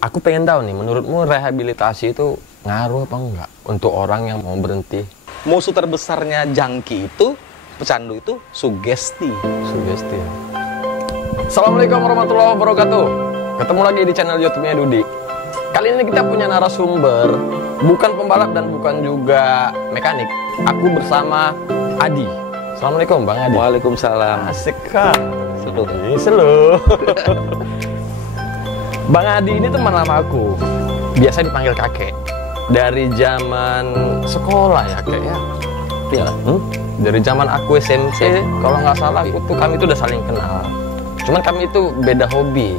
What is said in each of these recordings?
Aku pengen tahu nih, menurutmu rehabilitasi itu ngaruh apa enggak untuk orang yang mau berhenti? Musuh terbesarnya jangki itu, pecandu itu, sugesti. Sugesti ya. Assalamualaikum warahmatullahi wabarakatuh. Ketemu lagi di channel YouTube-nya Dudi. Kali ini kita punya narasumber, bukan pembalap dan bukan juga mekanik. Aku bersama Adi. Assalamualaikum Bang Adi. Waalaikumsalam. Asik kan? Seru. Ini seru. Bang Adi ini teman lama aku. Biasa dipanggil kakek. Dari zaman sekolah ya kek ya. Iya. Dari zaman aku SMP, kalau nggak salah kami itu udah saling kenal. Cuman kami itu beda hobi.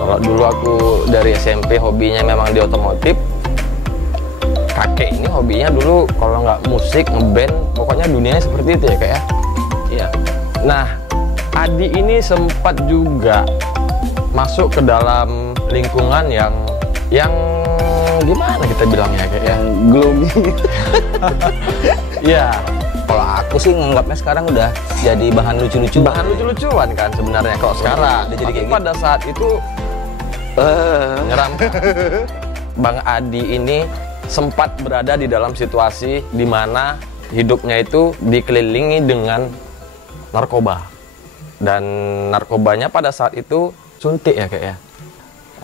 Kalau dulu aku dari SMP hobinya memang di otomotif. Kakek ini hobinya dulu kalau nggak musik, ngeband, pokoknya dunianya seperti itu ya kak ya. Iya. Nah, Adi ini sempat juga masuk ke dalam lingkungan yang gimana kita bilangnya kayak yang gloomy. Iya. Kalau aku sih nganggapnya sekarang udah jadi bahan lucu-lucuan. Bahan lucu-lucuan kan sebenarnya kalau sekarang. Udah jadi kayak gitu. Pada saat itu menyeramkan. Bang Adi ini sempat berada di dalam situasi di mana hidupnya itu dikelilingi dengan narkoba. Dan narkobanya pada saat itu suntik ya kayak ya.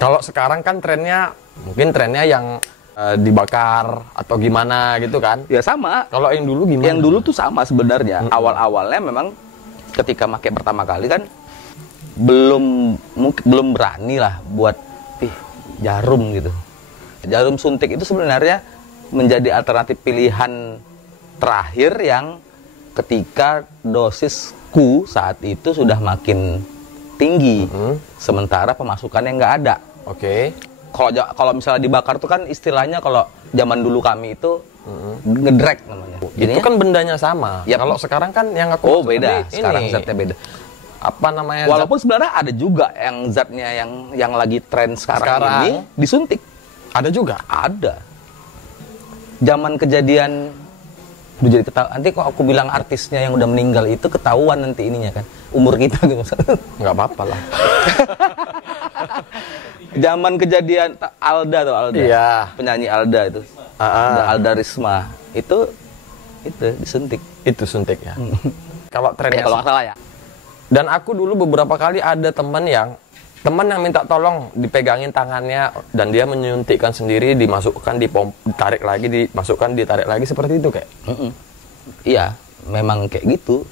Kalau sekarang kan trennya mungkin trennya yang dibakar atau gimana gitu kan? Ya sama. Kalau yang dulu gimana? Yang dulu tuh sama sebenarnya. Awal-awalnya memang ketika pakai pertama kali kan belum berani lah buat jarum gitu. Jarum suntik itu sebenarnya menjadi alternatif pilihan terakhir yang ketika dosisku saat itu sudah makin tinggi, sementara pemasukannya nggak ada. Oke. Kalau misalnya dibakar tuh kan istilahnya kalau zaman dulu kami itu ngedrek namanya. Itu kan bendanya sama. Ya, kalau sekarang kan yang aku beda. Ini, sekarang zatnya beda. Apa namanya? Walaupun sebenarnya ada juga yang zatnya yang lagi tren sekarang ini disuntik. Ada juga. Ada. Zaman kejadian udah jadi ketahuan. Nanti kok aku bilang artisnya yang udah meninggal itu ketahuan nanti ininya kan. Umur kita gitu. Nggak apa-apa lah. Zaman kejadian Alda tuh Alda. Iya. Penyanyi Alda itu. Alda Risma. Itu disuntik. Itu suntik ya. Kalau trennya kalau nggak salah ya. Dan aku dulu beberapa kali ada teman yang minta tolong dipegangin tangannya dan dia menyuntikkan sendiri, dimasukkan, ditarik lagi, dimasukkan, ditarik lagi seperti itu kayak. Iya, memang kayak gitu.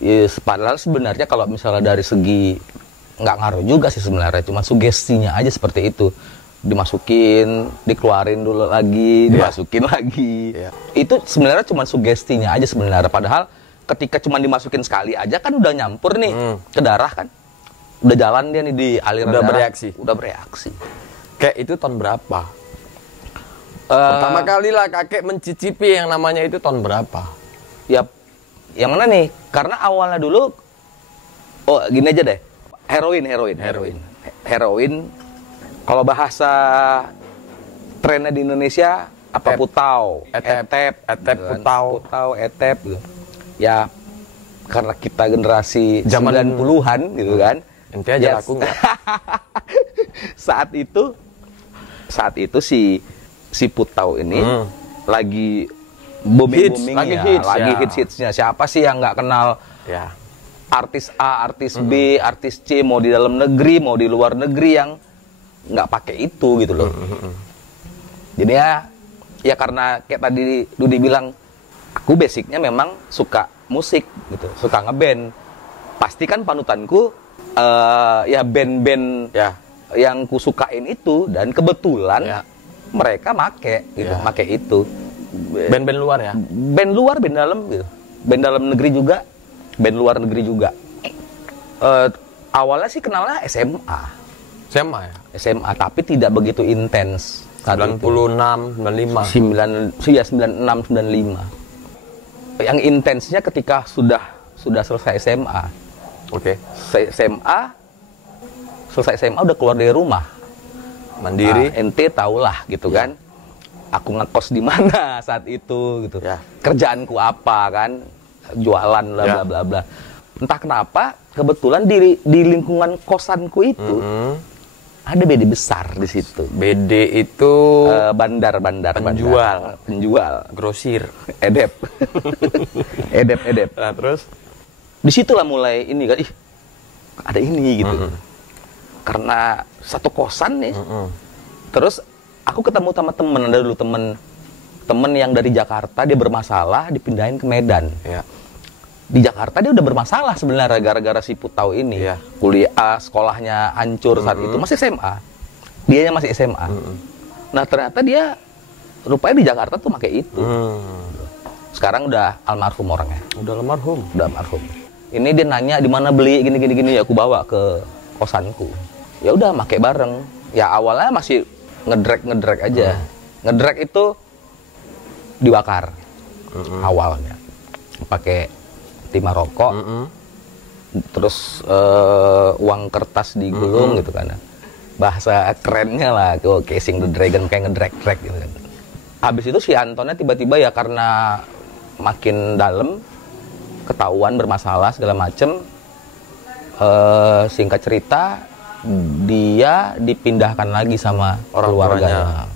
Ya, padahal sebenarnya kalau misalnya dari segi nggak ngaruh juga sih sebenarnya, cuma sugestinya aja seperti itu. Dimasukin, dikeluarin dulu lagi, dimasukin lagi. Itu sebenarnya cuma sugestinya aja sebenarnya. Padahal ketika cuma dimasukin sekali aja kan udah nyampur nih ke darah kan. Udah jalan dia nih di aliran darah. Udah bereaksi. Kayak itu tahun berapa? Pertama kali lah kakek mencicipi yang namanya itu tahun berapa? Ya, yang mana nih? Karena awalnya dulu, gini aja deh. Heroin. Kalau bahasa trennya di Indonesia apa? Putau, etep, putau, etep. Gitu. Ya, karena kita generasi zaman 90-an gitu kan. Ente aja aku nggak. saat itu si Putau ini lagi booming lagi hitsnya. Siapa sih yang nggak kenal artis A, artis B, artis C, mau di dalam negeri, mau di luar negeri yang nggak pakai itu gitu loh. Jadi ya karena kayak tadi Dudi bilang, aku basicnya memang suka musik gitu, suka ngeband. Pasti kan panutanku ya band-band yang ku sukain itu, dan kebetulan mereka make itu. Band-band luar ya? Band luar, band dalam gitu. Band dalam negeri juga, band luar negeri juga. Awalnya sih kenalnya SMA ya? SMA, tapi tidak begitu intens. 96, 95. 96, 95. Yang intensnya ketika sudah selesai SMA. Oke. Selesai SMA udah keluar dari rumah. Mandiri. Ente tahulah gitu kan. Aku ngekos di mana saat itu gitu. Kerjaanku apa kan? Jualan bla bla bla. Entah kenapa kebetulan di lingkungan kosanku itu Ada BD besar di situ. BD itu bandar penjual, grosir, edep. edep. Nah, terus disitulah mulai ini kan, ih ada ini gitu. Karena satu kosan nih. Terus aku ketemu sama temen, ada dulu temen yang dari Jakarta, dia bermasalah dipindahin ke Medan. Ya. Di Jakarta dia udah bermasalah sebenarnya gara-gara si Putau ini. Iya. Kuliah, sekolahnya hancur saat itu, masih SMA. Dianya masih SMA. Nah ternyata dia rupanya di Jakarta tuh pakai itu. Sekarang udah almarhum orangnya. Udah almarhum. Udah almarhum. Ini dia nanya di mana beli gini, ya aku bawa ke kosanku. Ya udah pakai bareng. Ya awalnya masih ngedrek aja. Ngedrek itu dibakar awalnya. Pakai timah rokok, terus uang kertas digulung gitu kan. Bahasa kerennya lah, casing the dragon, kayak ngedrek gitu kan. Habis itu si Antonnya tiba-tiba ya karena makin dalam, ketahuan bermasalah segala macem. Singkat cerita, dia dipindahkan lagi sama keluarganya.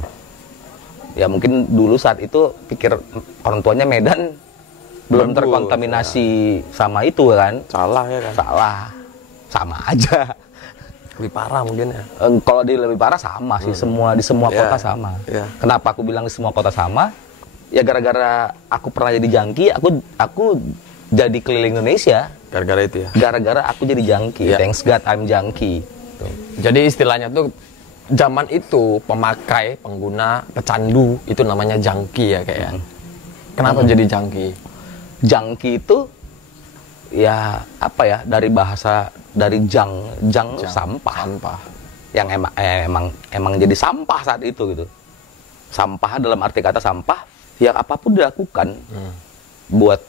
Ya mungkin dulu saat itu pikir orang tuanya Medan belum terkontaminasi sama itu kan. Salah ya kan? Salah. Sama aja. Lebih parah mungkin ya. Kalau di lebih parah sama sih, di semua kota sama. Yeah. Kenapa aku bilang di semua kota sama? Ya gara-gara aku pernah jadi junkie, aku jadi keliling Indonesia. Gara-gara itu ya. Gara-gara aku jadi junkie. Yeah. Thanks God I'm junkie. Tuh. Jadi istilahnya tuh zaman itu pemakai, pengguna, pecandu itu namanya junkie ya kayak. Kenapa jadi junkie? Junkie itu ya apa ya, dari bahasa dari jang sampah. Yang emang jadi sampah saat itu gitu. Sampah dalam arti kata sampah, ya apapun dilakukan buat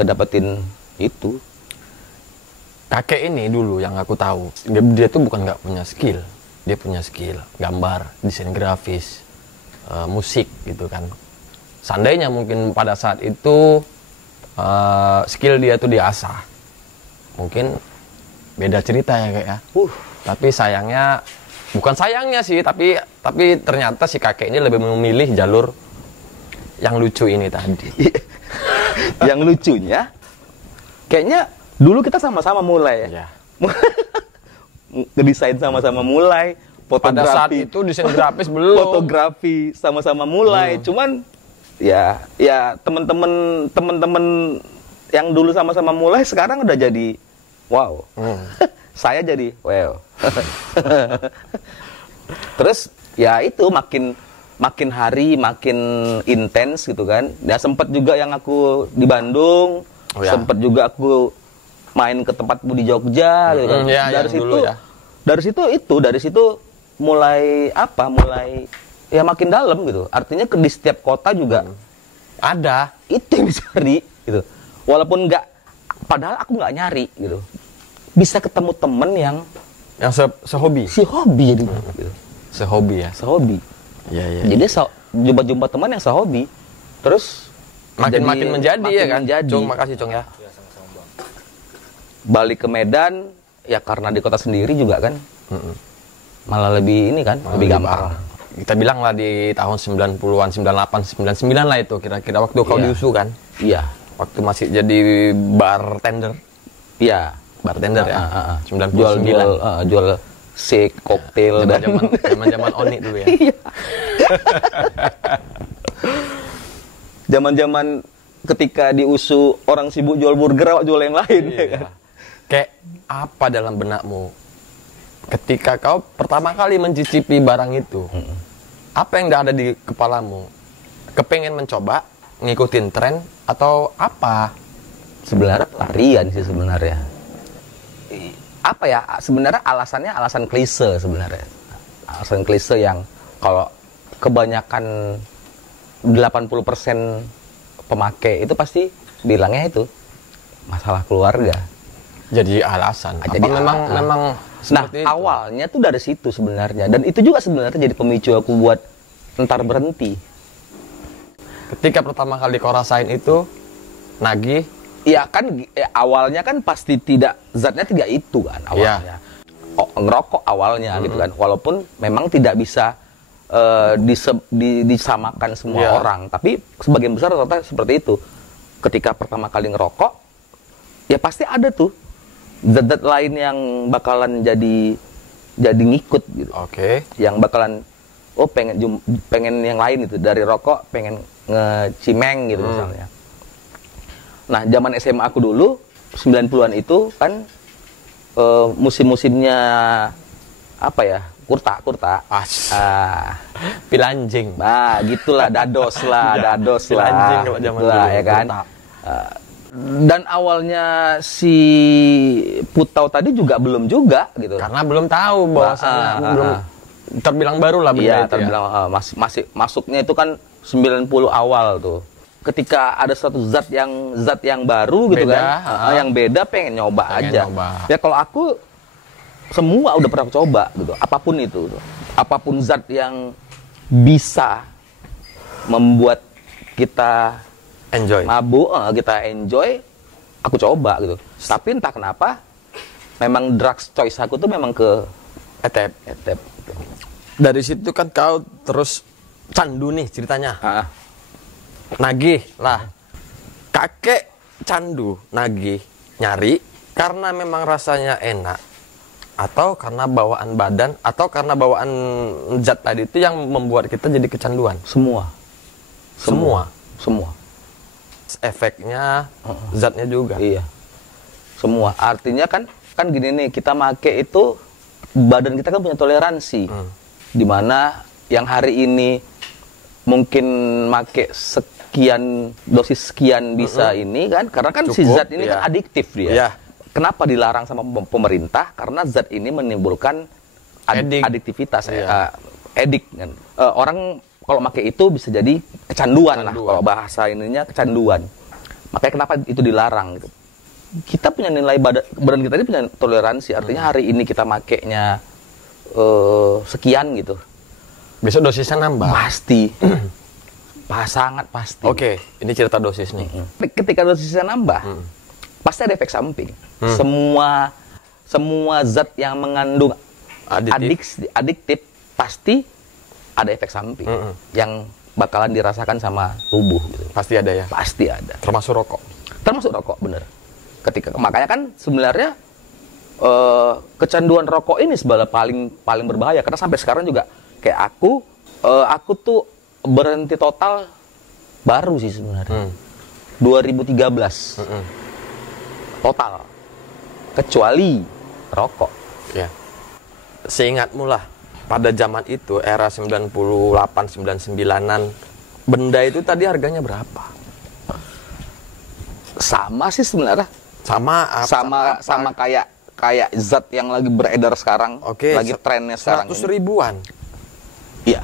ngedapetin itu. Kakek ini dulu yang aku tahu, dia tuh bukan nggak punya skill, dia punya skill gambar, desain grafis, musik gitu kan. Seandainya mungkin pada saat itu skill dia tuh diasah, mungkin beda cerita ya kayak ya. Tapi sayangnya, bukan sayangnya sih, tapi ternyata si kakek ini lebih memilih jalur yang lucu ini tadi. Yang lucunya, kayaknya dulu kita sama-sama mulai ya. Ngedesain sama-sama mulai, fotografi. Pada saat itu desain grafis belum. Fotografi sama-sama mulai, cuman ya temen-temen yang dulu sama-sama mulai sekarang udah jadi wow. Saya jadi wow. Terus ya itu makin hari makin intens gitu kan. Ya sempet juga yang aku di Bandung, sempet juga aku main ke tempatmu di Jogja gitu kan. Dari situ mulai ya makin dalam gitu. Artinya di setiap kota juga ada itu yang dicari gitu. Walaupun padahal aku nggak nyari gitu. Bisa ketemu temen yang sehobi. Si hobi jadi gitu. Sehobi ya. Sehobi. Iya. Jadi jumpa teman yang sehobi. Terus makin menjadi ya kan. Menjadi. Cung, makasih Cung ya. Balik ke Medan ya karena di kota sendiri juga kan. Malah lebih ini kan, lebih gampang. Kita bilang lah di tahun 90-an, 98, 99 lah itu kira-kira waktu kau diusu kan? Iya. Waktu masih jadi bartender. Iya. Bartender ya. 99. Jual shake, koktail dan zaman Oni dulu ya. Zaman-zaman ketika diusu orang sibuk jual burger, jual yang lain ya kan. Kayak apa dalam benakmu ketika kau pertama kali mencicipi barang itu? Apa yang ada di kepalamu? Kepengen mencoba, ngikutin tren atau apa? Sebenarnya pelarian sih sebenarnya. Apa ya? Sebenarnya alasannya alasan klise sebenarnya. Alasan klise yang kalau kebanyakan 80% pemakai itu pasti bilangnya itu masalah keluarga. Jadi alasan. Jadi apa memang nah, awalnya tuh dari situ sebenarnya, dan itu juga sebenarnya jadi pemicu aku buat ntar berhenti. Ketika pertama kali kau rasain itu nagih, ya kan awalnya kan pasti zatnya tidak itu kan awalnya. ngerokok awalnya gitu kan. Walaupun memang tidak bisa disamakan semua orang, tapi sebagian besar rata-rata seperti itu. Ketika pertama kali ngerokok, ya pasti ada tuh zat-zat lain yang bakalan jadi ngikut gitu. Yang bakalan pengen yang lain itu, dari rokok pengen ngecimeng gitu misalnya. Nah, zaman SMA aku dulu 90-an itu kan musim-musimnya apa ya? Kurta. Pilanjing. Nah, gitulah, dados lah. Pilanjing kalau zaman dulu ya kan. Dan awalnya si Putau tadi juga belum juga gitu. Karena belum tahu bahwasanya belum terbilang baru lah benda itu. Terbilang masih masuknya itu kan 90 awal tuh. Ketika ada suatu zat yang baru gitu beda, kan, yang beda pengen nyoba aja. Ya kalau aku semua udah pernah coba gitu, apapun itu, apapun zat yang bisa membuat kita mabuk, kita enjoy, aku coba gitu. Tapi entah kenapa, memang drugs choice aku tuh memang ke etep. Gitu. Dari situ kan kau terus candu nih ceritanya. Nagih lah, kakek candu nagih nyari karena memang rasanya enak, atau karena bawaan badan, atau karena bawaan zat tadi itu yang membuat kita jadi kecanduan. Semua. Efeknya zatnya juga. Iya, semua. Artinya kan gini nih, kita make itu badan kita kan punya toleransi, dimana yang hari ini mungkin make dosis sekian bisa ini kan, karena kan cukup, si zat ini kan adiktif dia. Kenapa dilarang sama pemerintah? Karena zat ini menimbulkan adiktivitas, edik kan. Orang kalau pakai itu bisa jadi kecanduan lah, kalau bahasa ininya kecanduan. Makanya kenapa itu dilarang gitu. Kita punya nilai badan kita ini punya toleransi, artinya hari ini kita makainya sekian gitu. Besok dosisnya nambah. Pasti. Sangat pasti. Oke, ini cerita dosis nih. Ketika dosisnya nambah, pasti ada efek samping. Semua zat yang mengandung adiktif pasti ada efek samping yang bakalan dirasakan sama tubuh gitu. Pasti ada ya? Pasti ada. Termasuk rokok? Termasuk rokok, bener. Makanya kan sebenarnya kecanduan rokok ini sebenarnya paling berbahaya, karena sampai sekarang juga kayak aku tuh berhenti total baru sih sebenarnya. 2013. Total. Kecuali rokok. Ya. Seingatmu lah, pada zaman itu era 98 99-an, benda itu tadi harganya berapa? Sama sih sebenarnya. Sama kayak zat yang lagi beredar sekarang. Lagi trennya sekarang 100 ribuan. Iya.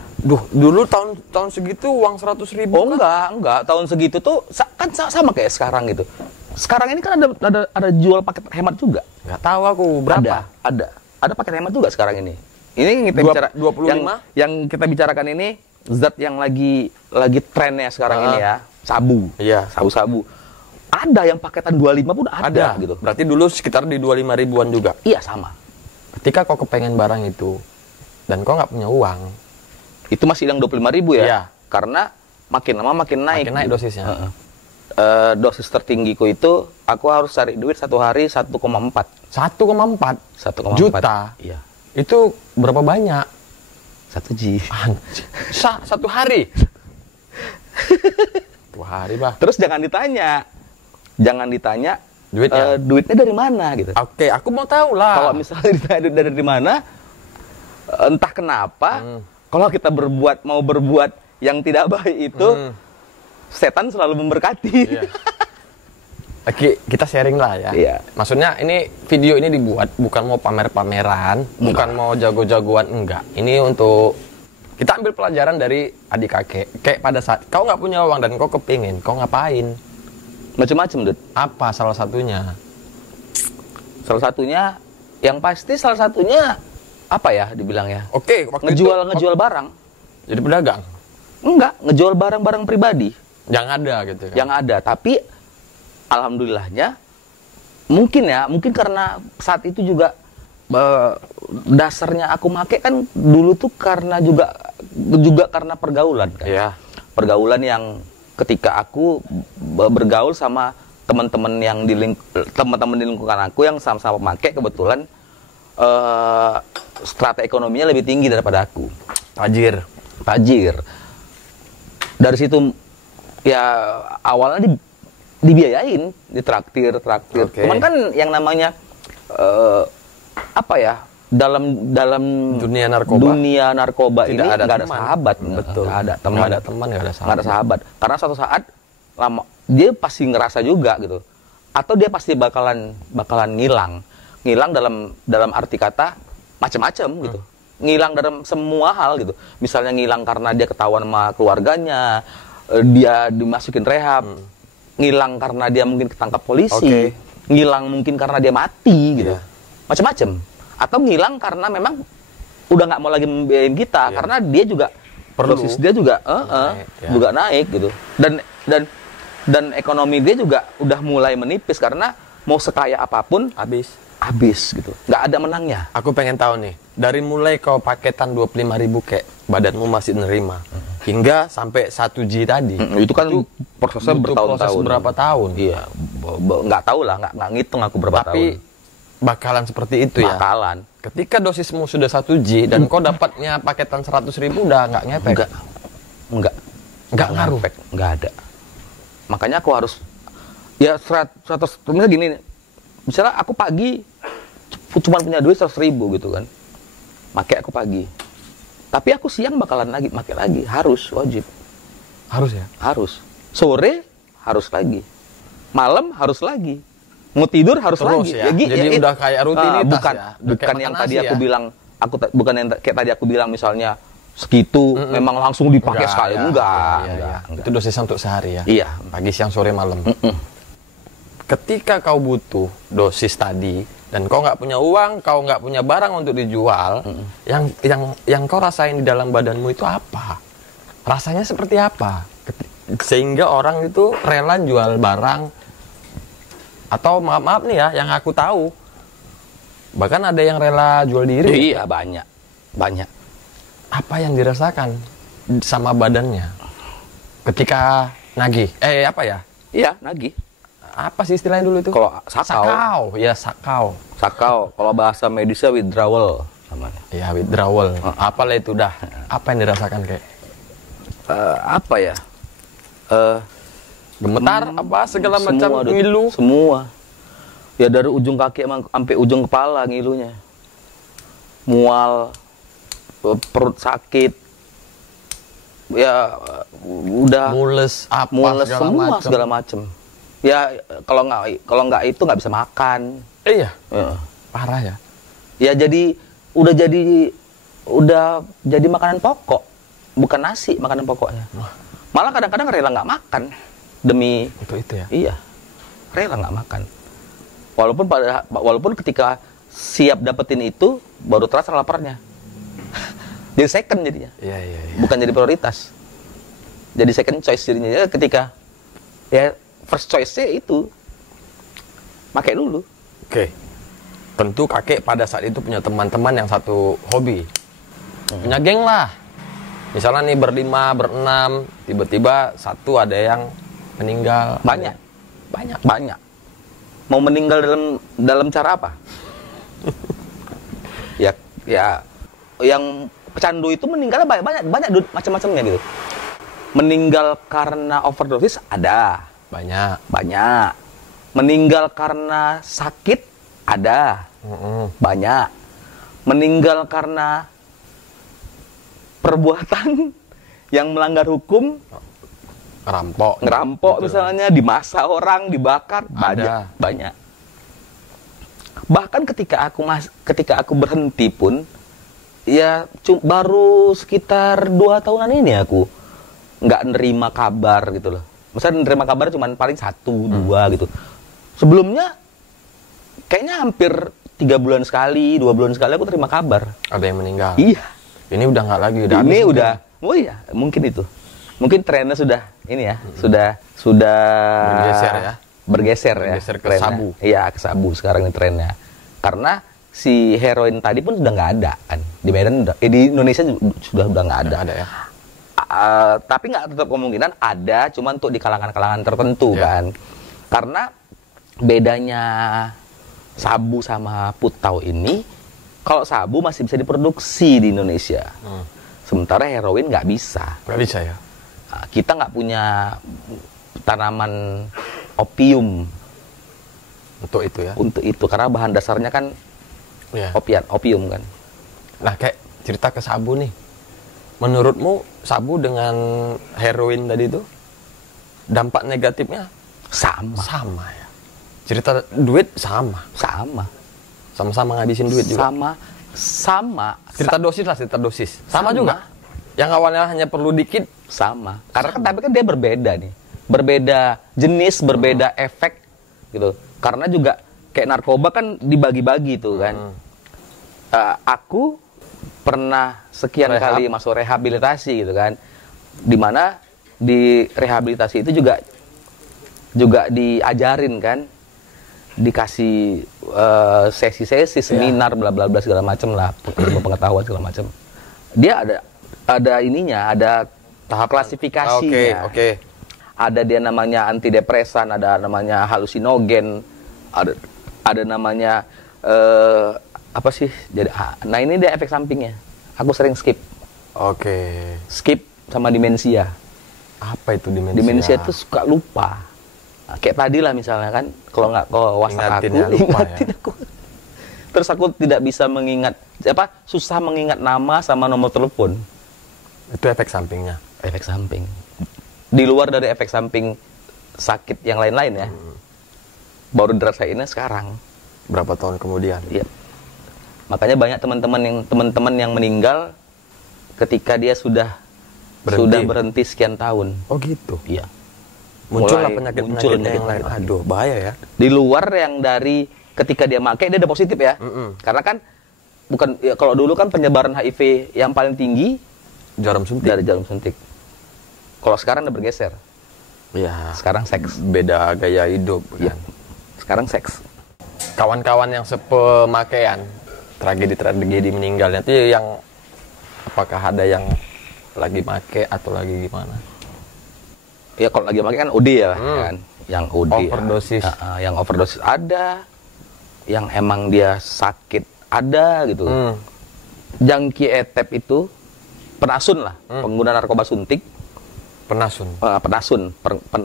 Dulu tahun segitu uang 100 ribu. Oh kan? enggak. Tahun segitu tuh kan sama kayak sekarang gitu. Sekarang ini kan ada jual paket hemat juga. Nggak tahu aku berapa. Ada paket hemat juga sekarang ini. Ini yang kita bicara 25. Yang kita bicarakan ini zat yang lagi trennya sekarang ini ya. Sabu. Iya. Sabu-sabu. Ada yang paketan 25 pun ada gitu. Berarti dulu sekitar di 25 ribuan juga. Iya, sama. Ketika kau kepengen barang itu dan kau nggak punya uang, itu masih yang 25.000 ya? Iya. Karena makin lama makin naik. Makin naik dosisnya. Dosis tertinggiku itu aku harus cari duit satu hari 1,4. 1,4 juta. Iya. Itu berapa banyak? 1 G. Satu hari. 2 hari, bah. Terus jangan ditanya duitnya. Duitnya dari mana gitu. Oke, aku mau tahu lah. Kalau misalnya ditanya dari mana, entah kenapa, kalau kita mau berbuat yang tidak baik itu, setan selalu memberkati. Iya. Oke, kita sharing lah ya. Iya. Maksudnya ini video ini dibuat bukan mau pamer-pameran, bukan mau jago-jagoan, enggak. Ini untuk kita ambil pelajaran dari adik kakek. Kayak pada saat kau nggak punya uang dan kau kepingin, kau ngapain? Macam-macam, Dut. Apa salah satunya? Salah satunya, yang pasti salah satunya apa ya dibilangnya? Oke, ngejual barang. Jadi pedagang? Enggak, ngejual barang-barang pribadi. Yang ada gitu kan? Yang ada, tapi alhamdulillahnya mungkin karena saat itu juga dasarnya aku make kan dulu tuh karena juga karena pergaulan kan. Iya. Pergaulan yang ketika aku bergaul sama teman-teman yang teman-teman di lingkungan aku yang sama-sama pemakai, kebetulan strata ekonominya lebih tinggi daripada aku. Tajir. Dari situ ya awalnya dibiayain, ditraktir. Okay. Cuman kan yang namanya apa ya, dalam dunia narkoba ini nggak ada sahabat. Betul. Nggak ada teman. Nggak ada sahabat. Karena suatu saat dia pasti ngerasa juga gitu. Atau dia pasti bakalan ngilang dalam arti kata macam-macam gitu. Ngilang dalam semua hal gitu. Misalnya ngilang karena dia ketahuan sama keluarganya, dia dimasukin rehab, ngilang karena dia mungkin ketangkap polisi, ngilang mungkin karena dia mati gitu, macam-macam. Atau ngilang karena memang udah nggak mau lagi membiayain kita, karena dia juga dosis dia juga naik gitu. Dan ekonomi dia juga udah mulai menipis karena mau sekaya apapun habis gitu, nggak ada menangnya. Aku pengen tahu nih, dari mulai kau paketan 25.000 kayak badanmu masih nerima, hingga sampai 1G tadi, itu kan prosesnya bertahun-tahun. Berapa tahun? Iya, nggak tahu lah, nggak ngitung aku berapa tahun. Tapi bakalan seperti itu ya. Bakalan. Ketika dosismu sudah 1G dan kau dapatnya paketan 100.000, udah nggak ngefek? Enggak ngaruh, nggak ada. Makanya aku harus ya 100, misalnya gini, misalnya aku pagi cuma punya duit 100.000 gitu kan, pakai aku pagi, tapi aku siang bakalan pakai lagi, wajib ya, sore harus lagi, malam harus lagi, mau tidur harus terus lagi ya? Jadi udah kayak rutinitas bukan yang tadi aku bilang, bukan yang kayak tadi aku bilang misalnya segitu memang langsung dipakai sekali, enggak. Itu dosis untuk sehari ya? Iya, pagi, siang, sore, malam. Ketika kau butuh dosis tadi dan kau nggak punya uang, kau nggak punya barang untuk dijual, yang kau rasain di dalam badanmu itu apa? Rasanya seperti apa? Sehingga orang itu rela jual barang, atau maaf nih ya, yang aku tahu bahkan ada yang rela jual diri. Iya, banyak. Apa yang dirasakan sama badannya ketika nagih? Apa ya? Iya, nagih. Apa sih istilahnya dulu itu? Kalau sakau. Ya, sakau. Kalau bahasa medisnya withdrawal namanya. Ya, withdrawal. Apalah itu dah. Apa yang dirasakan kayak? Apa ya? Gemetar, apa segala macam ngilu. Semua. Ya dari ujung kaki sampai ujung kepala ngilunya. Mual, perut sakit. Ya udah mules semua segala macam. Ya kalau nggak itu nggak bisa makan. Iya. Parah ya. Ya udah jadi makanan pokok, bukan nasi makanan pokoknya. Malah kadang-kadang rela nggak makan demi itu ya. Iya, rela nggak makan. Walaupun ketika siap dapetin itu baru terasa laparnya. Jadi second jadinya. Iya. Bukan jadi prioritas. Jadi second choice jadinya. Ya, ketika ya first choice-nya itu pakai dulu. Oke. Tentu kakek pada saat itu punya teman-teman yang satu hobi. Punya geng lah. Misalnya nih berlima, berenam, tiba-tiba satu ada yang meninggal. Banyak. Mau meninggal dalam cara apa? ya yang pecandu itu meninggal banyak macam-macamnya gitu. Meninggal karena overdosis ada. Banyak. Meninggal karena sakit ada. Banyak. Meninggal karena perbuatan yang melanggar hukum, ngerampok misalnya, dimasa orang, dibakar, banyak. Bahkan ketika aku berhenti pun, ya baru sekitar 2 tahunan ini aku nggak nerima kabar gitu loh. Misalnya nerima kabar cuman paling 1, 2 gitu. Sebelumnya kayaknya hampir 3 bulan sekali, 2 bulan sekali aku terima kabar. Ada yang meninggal. Iya. Ini udah nggak lagi. Ini udah. Oh iya, mungkin itu. Mungkin trennya sudah ini ya, sudah bergeser ya. Bergeser ke sabu. Iya, ke sabu sekarang ini trennya. Karena si heroin tadi pun sudah nggak ada kan di Medan, di Indonesia sudah nggak ada. Ada ya. Tapi nggak tetap kemungkinan ada, cuman untuk di kalangan-kalangan tertentu kan. Karena bedanya sabu sama putau ini, kalau sabu masih bisa diproduksi di Indonesia, sementara heroin nggak bisa. Nggak bisa ya. Kita nggak punya tanaman opium Untuk itu ya. untuk itu, karena bahan dasarnya kan opium kan. Nah, kayak cerita ke sabu nih. Menurutmu sabu dengan heroin tadi itu dampak negatifnya sama ya? Cerita duit sama. Sama-sama ngabisin duit juga. Sama. Cerita dosis lah, cerita dosis. Sama juga. Yang awalnya hanya perlu dikit sama. Karena kan tapi kan dia berbeda nih. Berbeda jenis, berbeda efek gitu. Karena juga kayak narkoba kan dibagi-bagi tuh kan. Aku pernah sekian kali masuk rehabilitasi gitu kan. Dimana di rehabilitasi itu juga diajarin kan, dikasih sesi-sesi seminar bla bla bla segala macam lah, pengetahuan segala macam. Dia ada ininya, ada tahap klasifikasinya. Oke. Ada dia namanya antidepresan, ada namanya halusinogen, ada namanya apa sih? Jadi nah ini dia efek sampingnya. Aku sering skip. Oke. Skip sama demensia. Apa itu demensia? Demensia itu suka lupa. Nah, kayak tadi lah misalnya kan, kalau nggak kau WhatsApp aku, ingatin aku. Terus aku tidak bisa mengingat, susah mengingat nama sama nomor telepon. Itu efek sampingnya. Efek samping. Di luar dari efek samping sakit yang lain-lain ya. Baru dirasainnya sekarang. Berapa tahun kemudian? Iya. Makanya banyak teman-teman yang meninggal ketika dia sudah berhenti sekian tahun. Oh gitu. Iya. Muncullah penyakit-penyakit yang lain. Aduh, bahaya ya. Di luar yang dari ketika dia pakai dia ada positif ya. Karena kan bukan ya, kalau dulu kan penyebaran HIV yang paling tinggi jarum suntik. Dari jarum suntik. Kalau sekarang udah bergeser. Iya. Sekarang seks. Beda gaya hidup kan. Sekarang seks. Kawan-kawan yang sepemakaian, tragedi meninggalnya itu yang apakah ada yang lagi make atau lagi gimana? Ya kalau lagi pakai kan OD ya, kan? Yang OD. Overdosis. Yang overdosis ada, yang emang dia sakit ada gitu. Jangki etep itu penasun lah, pengguna narkoba suntik.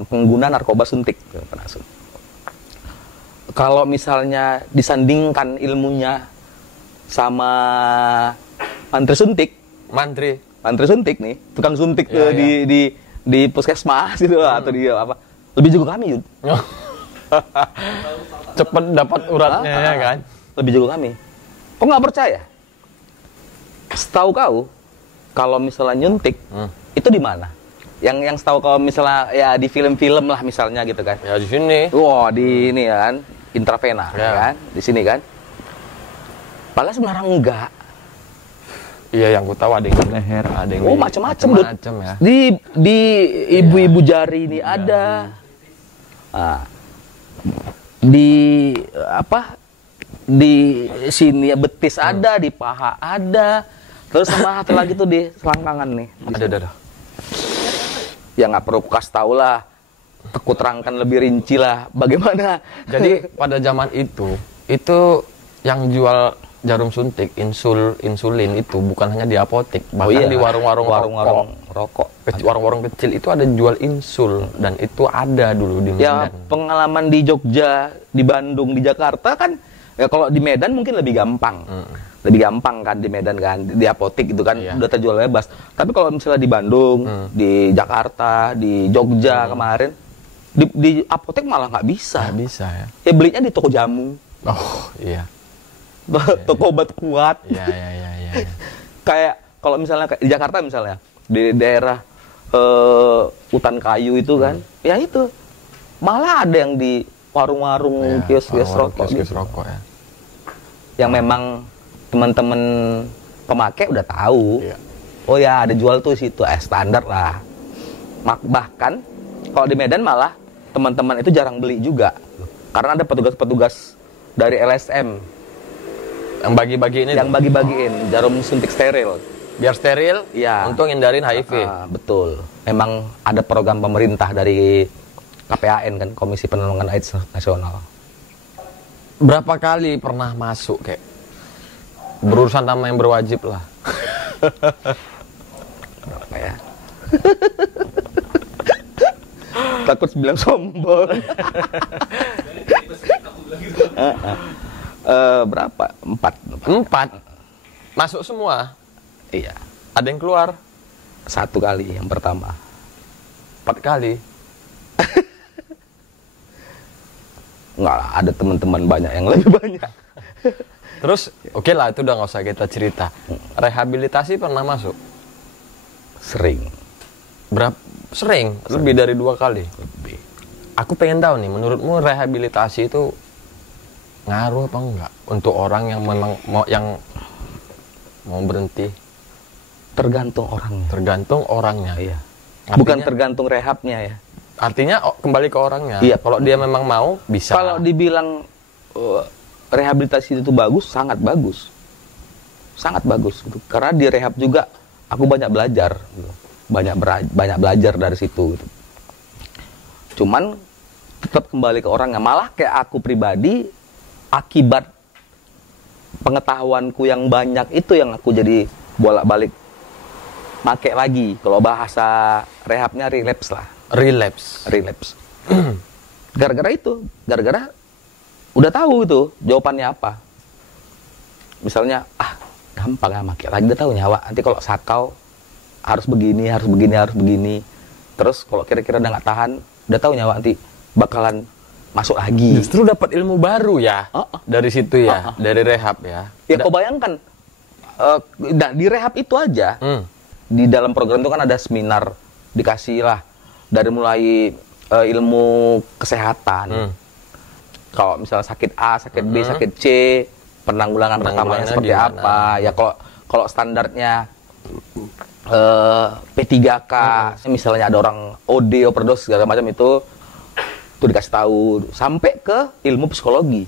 Pengguna narkoba suntik, penasun. Kalau misalnya disandingkan ilmunya sama mantri suntik nih, tukang suntik di puskesmas gitu atau di apa, lebih jago kami Yud. Cepet dapat uratnya ya kan, lebih jago kami. Kok nggak percaya? Setahu kau kalau misalnya nyuntik itu di mana? Yang setahu kau misalnya ya di film-film lah misalnya gitu kan? Ya di sini. Wah di ini ya kan, intravena kan, di sini kan. Padahal sebenarnya enggak. Iya, yang ku tahu ada yang di leher, ada yang macam-macam ya. Di ibu-ibu jari ini ada. Nah, di di sini betis ada, di paha ada. Terus sama satu lagi tuh di selangkangan nih. Ada. Ya nggak perlu kasih tahu lah. Aku terangkan lebih rinci lah bagaimana. Jadi pada zaman itu yang jual jarum suntik, insulin itu bukan hanya di apotek, bahkan di warung-warung rokok, warung-warung kecil itu ada jual insul, dan itu ada dulu di Medan. Ya pengalaman di Jogja, di Bandung, di Jakarta kan, ya kalau di Medan mungkin lebih gampang, lebih gampang kan di Medan kan, di apotek itu kan udah terjual bebas. Tapi kalau misalnya di Bandung, di Jakarta, di Jogja kemarin, di apotek malah nggak bisa. Nggak bisa ya. Ya belinya di toko jamu. Oh iya. Toko obat kuat. Iya. Kayak kalau misalnya di Jakarta misalnya di daerah hutan kayu itu kan, ya itu malah ada yang di warung-warung kios-kios rokok gitu. Ya. Yang memang teman-teman pemakai udah tahu. Iya. Oh ya ada jual tuh situ, standar lah. Bahkan kalau di Medan malah teman-teman itu jarang beli juga, karena ada petugas-petugas dari LSM Yang bagi-bagi ini. Yang bagi-bagiin jarum suntik steril. Biar steril, ya. Untuk hindarin HIV. Betul. Memang ada program pemerintah dari KPAN kan, Komisi Penanggulangan AIDS Nasional. Berapa kali pernah masuk kayak berurusan sama yang berwajib lah? Berapa ya? Takut bilang sombong. Berapa? 4. Masuk semua. Iya. Ada yang keluar 1 kali yang pertama. 4 kali. Enggak, ada teman-teman banyak yang lebih banyak. Terus, oke lah, itu udah nggak usah kita cerita. Rehabilitasi pernah masuk? Sering. Berapa? Sering? Lebih dari 2 kali? Lebih. Aku pengen tahu nih, menurutmu rehabilitasi itu ngaruh apa enggak untuk orang yang memang mau berhenti? Tergantung orangnya. Tergantung orangnya. Iya. Artinya, bukan tergantung rehabnya ya. Artinya kembali ke orangnya. Iya. Kalau dia memang mau, bisa. Kalau dibilang rehabilitasi itu bagus, sangat bagus. Sangat bagus. Gitu. Karena di rehab juga aku banyak belajar. Gitu. Banyak belajar dari situ. Gitu. Cuman tetap kembali ke orangnya. Malah kayak aku pribadi, akibat pengetahuanku yang banyak itu yang aku jadi bolak-balik make lagi. Kalau bahasa rehabnya relapse lah. Relapse. Gara-gara itu, gara-gara udah tahu itu jawabannya apa. Misalnya, gampang ya make lagi, udah tahu nyawa. Nanti kalau sakau harus begini. Terus kalau kira-kira udah nggak tahan, udah tahu nyawa nanti bakalan masuk lagi. Justru dapat ilmu baru ya dari situ ya, dari rehab ya. Ya kau bayangkan, di rehab itu aja. Di dalam program itu kan ada seminar, dikasih lah dari mulai ilmu kesehatan. Kalau misalnya sakit A, sakit B, sakit C, penanggulangan pertamanya seperti apa? Ya kalau standarnya P3K, misalnya ada orang OD, overdose segala macam itu dikasih tahu, sampai ke ilmu psikologi.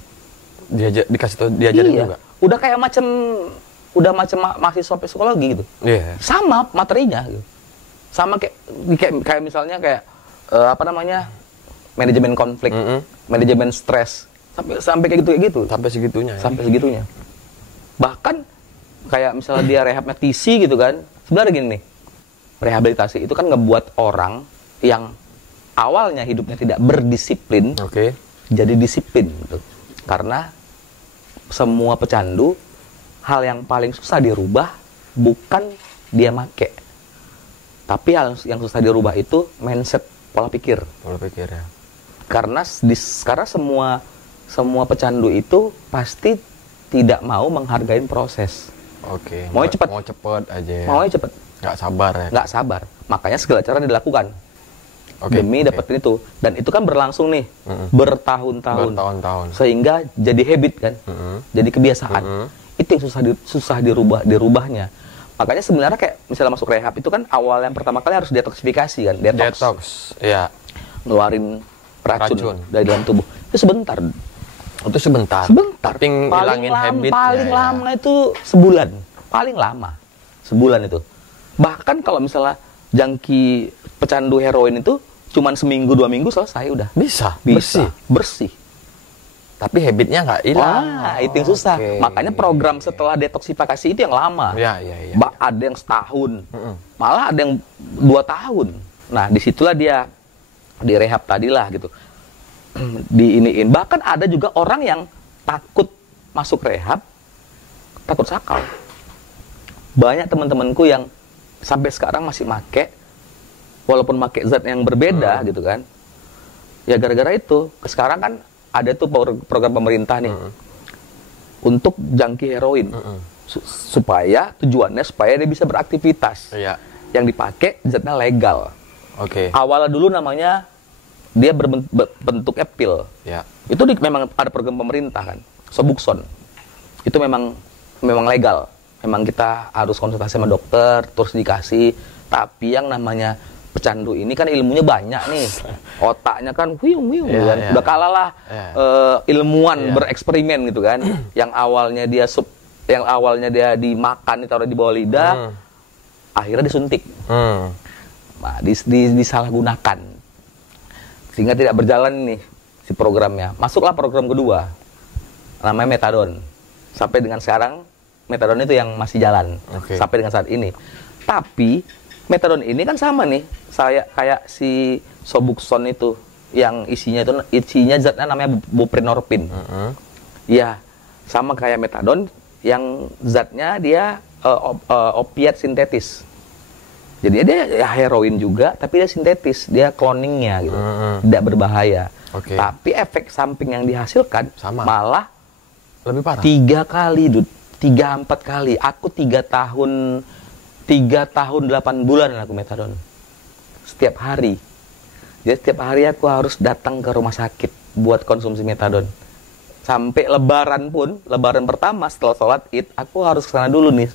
Dikasih tahu, diajarin juga. Udah macam mahasiswa psikologi gitu. Sama materinya gitu. Sama kayak misalnya kayak manajemen konflik, manajemen stres, sampai kayak gitu. Sampai segitunya. Bahkan kayak misalnya dia rehabnya TC gitu kan. Sebenarnya gini nih. Rehabilitasi itu kan ngebuat orang yang awalnya hidupnya tidak berdisiplin, jadi disiplin gitu. Karena semua pecandu, hal yang paling susah dirubah bukan dia make, tapi hal yang susah dirubah itu mindset, pola pikir ya. Karena semua pecandu itu pasti tidak mau menghargai proses. Maunya cepet aja. Nggak sabar. Makanya segala cara dilakukan demi dapetin itu. Dan itu kan berlangsung nih bertahun-tahun. Sehingga jadi habit kan, jadi kebiasaan. Itu yang susah dirubahnya. Makanya sebenarnya kayak misalnya masuk rehab itu kan awal yang pertama kali harus detoksifikasi kan, detox. Iya. Ngeluarin racun dari dalam tubuh. Itu sebentar. Tapi ngilangin habit. Paling lama itu sebulan. Paling lama sebulan itu. Bahkan kalau misalnya jangki pecandu heroin itu cuman seminggu 2 minggu selesai udah. Bisa. Bersih. Tapi habitnya nggak hilang. Itu yang susah. Makanya program setelah detoksifikasi itu yang lama. Iya. Ada yang setahun, malah ada yang 2 tahun. Nah, disitulah dia di rehab tadilah gitu. Diiniin. Bahkan ada juga orang yang takut masuk rehab, takut sakau. Banyak teman-temanku yang sampai sekarang masih make, walaupun make zat yang berbeda gitu kan. Ya gara-gara itu. Sekarang kan ada tuh program pemerintah nih untuk jangki heroin supaya tujuannya supaya dia bisa beraktivitas. Yang dipakai zatnya legal. Awalnya dulu namanya dia berbentuknya pil. Itu memang ada program pemerintah kan, Suboxone. Itu memang legal. Memang kita harus konsultasi sama dokter terus dikasih. Tapi yang namanya pecandu ini kan ilmunya banyak nih, otaknya kan udah kalah lah ilmuwan bereksperimen gitu kan. Yang awalnya dia yang awalnya dia dimakan, ditaruh di bawah lidah, akhirnya disuntik. Nah, disalahgunakan. Sehingga tidak berjalan nih si programnya. Masuklah program kedua, namanya metadon. Sampai dengan sekarang, metadon itu yang masih jalan. Sampai dengan saat ini. Tapi, metadon ini kan sama nih, kayak si Suboxone itu, yang isinya zatnya namanya buprenorphine. Ya, sama kayak metadon, yang zatnya dia opiat sintetis. Jadi dia ya heroin juga, tapi dia sintetis, dia cloningnya gitu, tidak berbahaya. Tapi efek samping yang dihasilkan malah lebih parah. 3 kali, 3-4 kali. Aku 3 tahun 8 bulan aku metadon setiap hari. Jadi setiap hari aku harus datang ke rumah sakit buat konsumsi metadon. Sampai lebaran pun, lebaran pertama setelah sholat id, aku harus kesana dulu nih,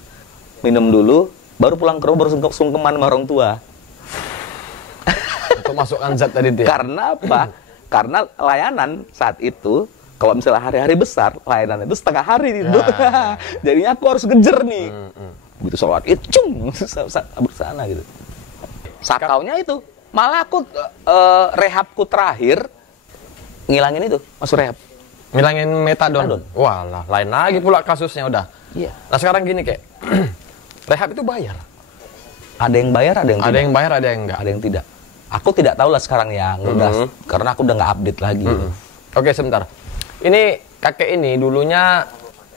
minum dulu, baru pulang ke rumah, baru sungkeman sama orang tua. Untuk masukkan zat tadi itu ya? Karena apa? Karena layanan saat itu, kalau misalnya hari-hari besar, layanan itu setengah hari itu. Jadinya aku harus ngejer nih. Begitu sholat id, bersana gitu. Sakaunya itu, malah aku rehabku terakhir ngilangin itu, masuk rehab. Ngilangin metadon. Walah, lain lagi pula kasusnya udah. Iya. Nah sekarang gini kayak rehab itu bayar. Ada yang bayar, ada yang tidak. Ada yang bayar, ada yang enggak. Ada yang tidak. Aku tidak tahu lah sekarang ya, udah karena aku udah nggak update lagi. Oke, sebentar. Ini kakek ini dulunya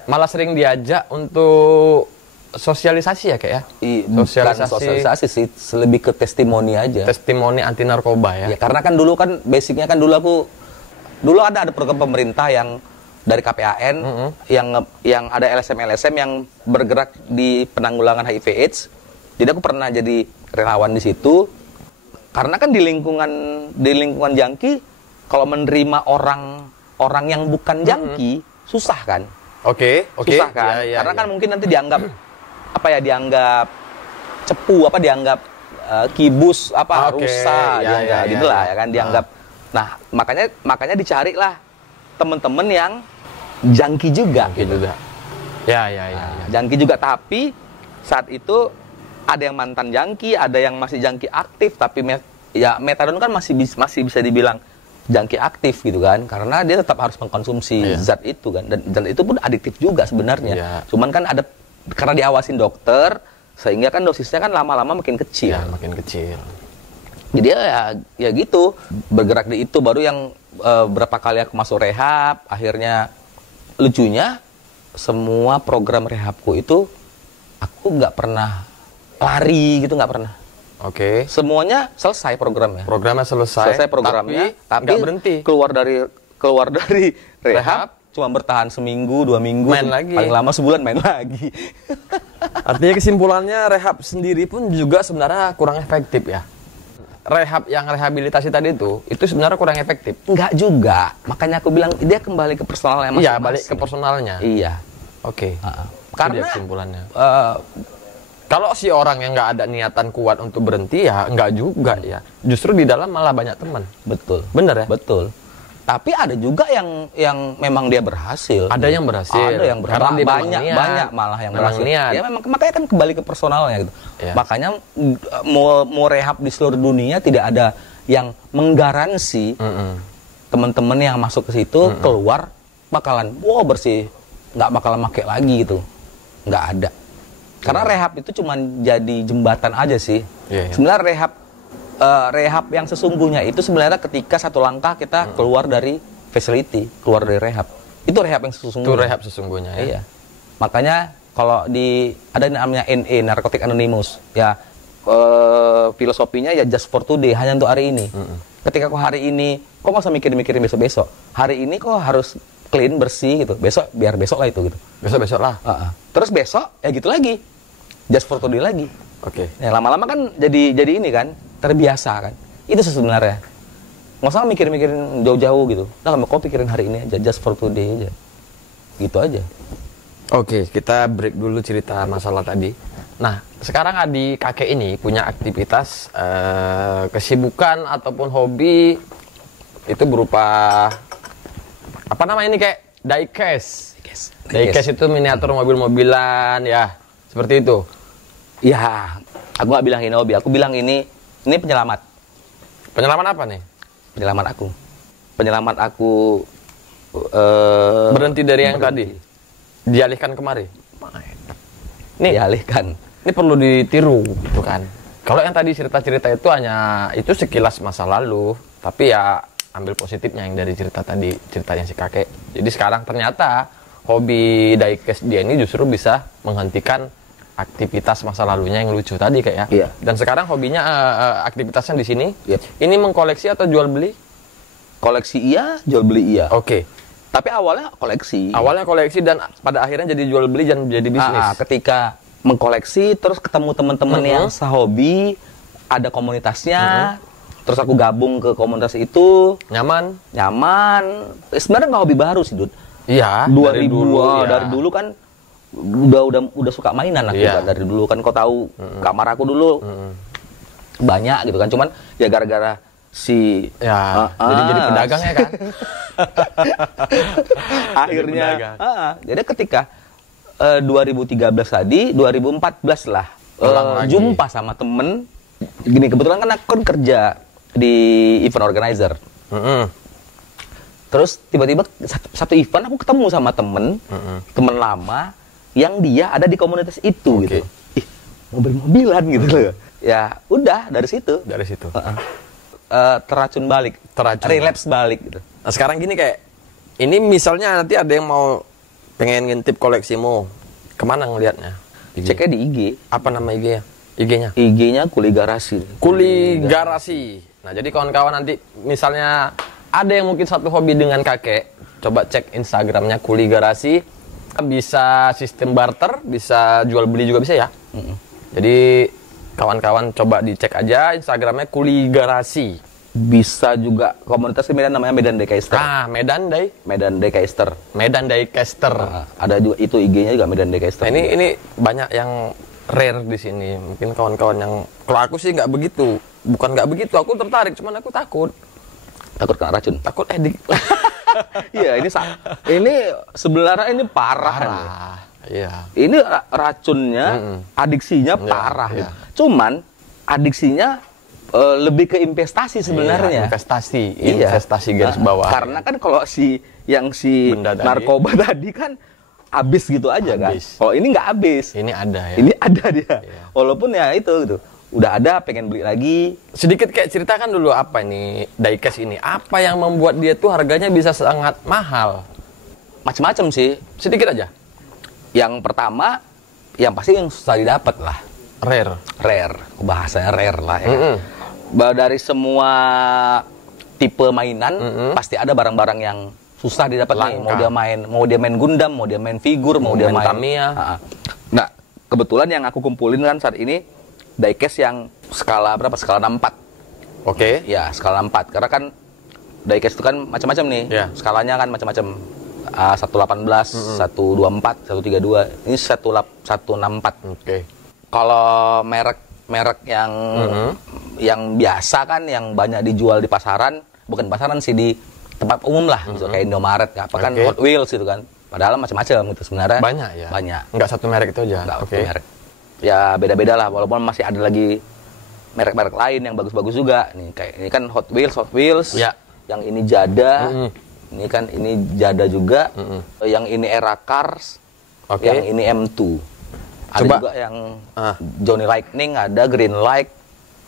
malah sering diajak untuk sosialisasi ya, kayak ya? Bukan sosialisasi sih, lebih ke testimoni aja. Testimoni anti narkoba ya. Ya karena kan dulu kan basicnya kan dulu ada program pemerintah yang dari KPAN yang ada LSM yang bergerak di penanggulangan HIV/AIDS. Jadi aku pernah jadi relawan di situ. Karena kan di lingkungan jangki, kalau menerima orang yang bukan jangki susah kan? Susah kan? Karena kan mungkin nanti dianggap cepu, dianggap kibus, rusak, gitulah ya kan dianggap. Nah, makanya dicarilah teman-teman yang jangki juga gitu. Jangki juga, tapi saat itu ada yang mantan jangki, ada yang masih jangki aktif, tapi metadon kan masih bisa dibilang jangki aktif gitu kan, karena dia tetap harus mengkonsumsi zat itu kan, dan zat itu pun adiktif juga sebenarnya. Cuman kan ada karena diawasin dokter, sehingga kan dosisnya kan lama-lama makin kecil. Makin kecil. Jadi ya gitu, bergerak di itu. Baru yang berapa kali aku masuk rehab, akhirnya lucunya semua program rehabku itu aku nggak pernah lari gitu, nggak pernah. Semuanya selesai programnya. Programnya selesai programnya, tapi nggak berhenti. Keluar dari rehab cuma bertahan seminggu, 2 minggu, main lagi. Paling lama sebulan main lagi. Artinya kesimpulannya rehab sendiri pun juga sebenarnya kurang efektif ya. Rehab yang rehabilitasi tadi itu sebenarnya kurang efektif. Enggak juga. Makanya aku bilang dia kembali ke personalnya masing-masing. Iya, balik ke personalnya. Iya. Karena kesimpulannya. Kalau si orang yang nggak ada niatan kuat untuk berhenti ya nggak juga ya. Justru di dalam malah banyak teman. Betul. Bener ya? Betul. Tapi ada juga yang memang dia berhasil. Ada yang berhasil. Ada yang berhasil. Banyak malah yang berhasil. Niat. Ya memang makanya kan kembali ke personalnya gitu. Makanya mau rehab di seluruh dunia tidak ada yang menggaransi teman-teman yang masuk ke situ keluar bakalan bersih, nggak bakalan pakai lagi gitu. Nggak ada. Karena rehab itu cuma jadi jembatan aja sih. Sebenarnya rehab yang sesungguhnya itu sebenarnya ketika satu langkah kita keluar dari facility, keluar dari rehab. Itu rehab yang sesungguhnya. Itu rehab sesungguhnya ya. Iya. Makanya kalau ada namanya NA, Narcotic Anonymous, ya filosofinya ya just for today, hanya untuk hari ini. Ketika kok hari ini, kok nggak usah mikirin besok-besok. Hari ini kok harus clean, bersih gitu. Besok biar besok lah itu gitu. Besok lah. Terus besok ya gitu lagi. Just for today lagi. Ya, lama-lama kan jadi ini kan terbiasa kan. Itu sebenarnya. Nggak usah mikirin jauh-jauh gitu. Nah, kau pikirin hari ini aja, just for today aja. Gitu aja. Kita break dulu cerita masalah tadi. Nah, sekarang adik kakek ini punya aktivitas kesibukan ataupun hobi itu berupa apa namanya ini kayak diecast. Diecast itu miniatur mobil-mobilan ya, seperti itu. Ya, aku nggak bilang ini hobi, aku bilang ini penyelamat. Penyelamat apa nih? Penyelamat aku. Penyelamat aku berhenti dari yang tadi. Dialihkan kemari. Nih, dialihkan. Ini perlu ditiru, gitu kan. Kalau yang tadi cerita-cerita itu hanya itu sekilas masa lalu, tapi ya ambil positifnya yang dari cerita tadi, ceritanya si kakek. Jadi sekarang ternyata hobi diecast dia ini justru bisa menghentikan aktivitas masa lalunya yang lucu tadi kayak ya. Iya. Dan sekarang hobinya aktivitasnya di sini. Yep. Ini mengkoleksi atau jual beli? Koleksi iya, jual beli iya. Oke. Tapi awalnya koleksi. Awalnya koleksi dan pada akhirnya jadi jual beli dan jadi bisnis. Ketika mengkoleksi terus ketemu teman-teman yang sehobi, ada komunitasnya, terus aku gabung ke komunitas itu. Nyaman. Sebenarnya nggak hobi baru sih, Dud. Iya. 2000 ya. dari dulu kan udah suka mainan aku kan. Dari dulu kan kau tahu kamar aku dulu banyak gitu kan. Cuman ya gara-gara jadi pedagang ya kan. Akhirnya jadi ketika 2013 tadi 2014 lah jumpa sama temen gini, kebetulan kan aku kan kerja di event organizer. Terus tiba-tiba satu event aku ketemu sama temen lama yang dia ada di komunitas itu gitu. Mobil-mobilan gitu loh. Ya udah dari situ teracun balik, relapse balik gitu. Nah sekarang gini kayak ini misalnya nanti ada yang mau pengen ngintip koleksimu, kemana ngelihatnya? Ceknya di IG. Apa nama IG-nya? IG-nya? IG-nya Kuli Garasi. Kuli Garasi. Nah jadi kawan-kawan nanti misalnya ada yang mungkin satu hobi dengan kakek, coba cek Instagramnya Kuli Garasi. Bisa sistem barter, bisa jual beli juga bisa ya. Jadi kawan-kawan coba dicek aja Instagramnya Kuli Garasi. Bisa juga komunitas di Medan namanya Medan Diecast. Medan Diecast. Medan Diecast. Ada juga itu IG-nya juga Medan Diecast. Nah, ini banyak yang rare di sini. Mungkin kawan-kawan yang kalau aku sih nggak begitu. Bukan nggak begitu, aku tertarik, cuman aku takut. Takut kena racun. Takut edik. Iya, ini sebenarnya ini parah. Iya. Ini racunnya, adiksinya parah. Iya. Cuman adiksinya lebih ke investasi sebenarnya. Investasi garis bawah. Karena kan kalau si narkoba tadi kan habis gitu aja kan. Kalau ini nggak habis. Ini ada ya. Ini ada dia. Iya. Walaupun ya itu gitu. Udah ada, pengen beli lagi. Sedikit kayak ceritakan dulu apa ini diecast ini. Apa yang membuat dia tuh harganya bisa sangat mahal? Macam-macam sih. Sedikit aja. Yang pertama, yang pasti yang susah didapat lah. Rare. Bahasanya rare lah ya. Dari semua tipe mainan pasti ada barang-barang yang susah didapat nih. Mau dia main Gundam, mau dia main figur, mau dia main Tamiya. Nah, kebetulan yang aku kumpulin kan saat ini diecast yang skala berapa? Skala 64. Oke. Ya, skala 4. Karena kan diecast itu kan macam-macam nih. Yeah. Skalanya kan macam-macam. 118, 124, 132. Ini 164. Oke. Kalau merek yang biasa kan yang banyak dijual di pasaran, bukan pasaran sih, di tempat umum lah, kayak Indomaret, kan Hot Wheels gitu kan. Padahal macam-macam gitu sebenarnya. Banyak ya. Banyak. Enggak satu merek itu aja. Enggak satu merek. Ya beda-beda lah, walaupun masih ada lagi merek-merek lain yang bagus-bagus juga. Nih kayak ini kan Hot Wheels. Ya. Yang ini Jada. Ini Jada juga. Yang ini Era Cars. Yang ini M2. Ada juga yang Johnny Lightning, ada Green Light.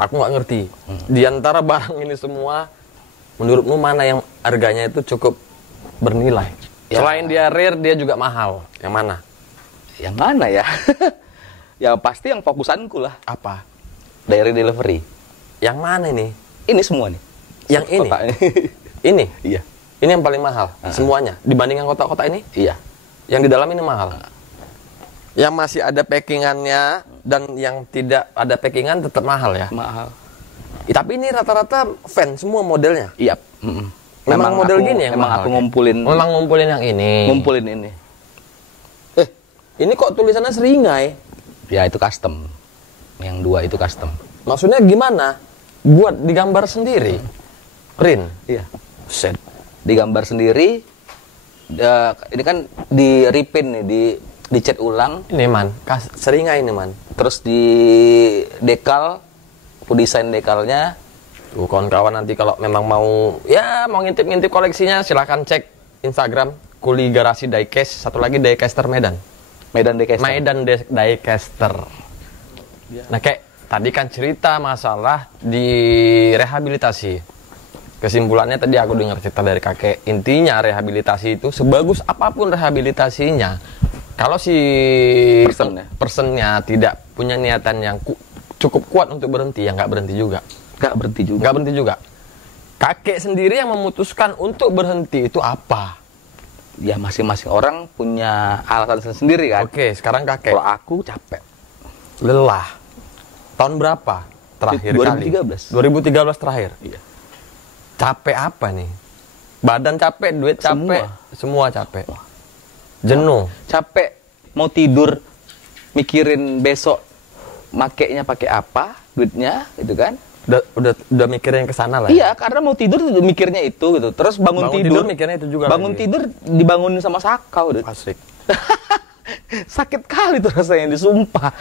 Aku nggak ngerti. Di antara barang ini semua, menurutmu mana yang harganya itu cukup bernilai? Ya. Selain dia rare, dia juga mahal. Yang mana? Yang mana ya? Ya pasti yang fokusanku lah. Apa? Diary delivery. Yang mana ini? Ini semua nih. Yang ini? Ini? Iya. Ini yang paling mahal? Semuanya? Dibandingkan kotak-kotak ini? Iya. Yang di dalam ini mahal? Yang masih ada packingannya dan yang tidak ada packingan tetap mahal ya? Mahal. Tapi ini rata-rata fan semua modelnya? Iya. Memang model gini yang memang mahal? Aku ngumpulin. Memang ngumpulin yang ini? Ngumpulin ini. Ini kok tulisannya Seringai? Ya itu custom. Yang dua itu custom. Maksudnya gimana? Buat digambar sendiri? Print? Iya. Set. Digambar sendiri. ini kan di repin nih, dicat ulang. Ini man, seringai ini man. Terus di dekal, aku desain dekalnya. Tuh kawan-kawan nanti kalau memang mau ngintip-ngintip koleksinya silahkan cek Instagram Kuli Garasi Diecast. Satu lagi Diecaster Medan. Medan Diecaster. Diecaster. Nah kayak tadi kan cerita masalah di rehabilitasi. Kesimpulannya tadi aku dengar cerita dari kakek. Intinya rehabilitasi itu sebagus apapun rehabilitasinya, kalau si personnya tidak punya niatan yang cukup kuat untuk berhenti, ya nggak berhenti juga. Nggak berhenti juga. Kakek sendiri yang memutuskan untuk berhenti itu apa? Ya masing-masing orang punya alasan sendiri kan. Oke, sekarang kakek. Kalau aku capek. Lelah. Tahun berapa terakhir 2013. kali? 2013 terakhir? Iya. Capek apa nih? Badan capek, duit capek, semua capek. Jenuh. Capek, mau tidur, mikirin besok makainya pakai apa, duitnya, gitu kan? Udah mikirin ke sana lah. Iya, karena mau tidur mikirnya itu gitu. Terus bangun tidur mikirnya itu juga. Bangun lagi. Tidur dibangunin sama sakau, dude. Asik. Sakit kali tuh rasanya, disumpah.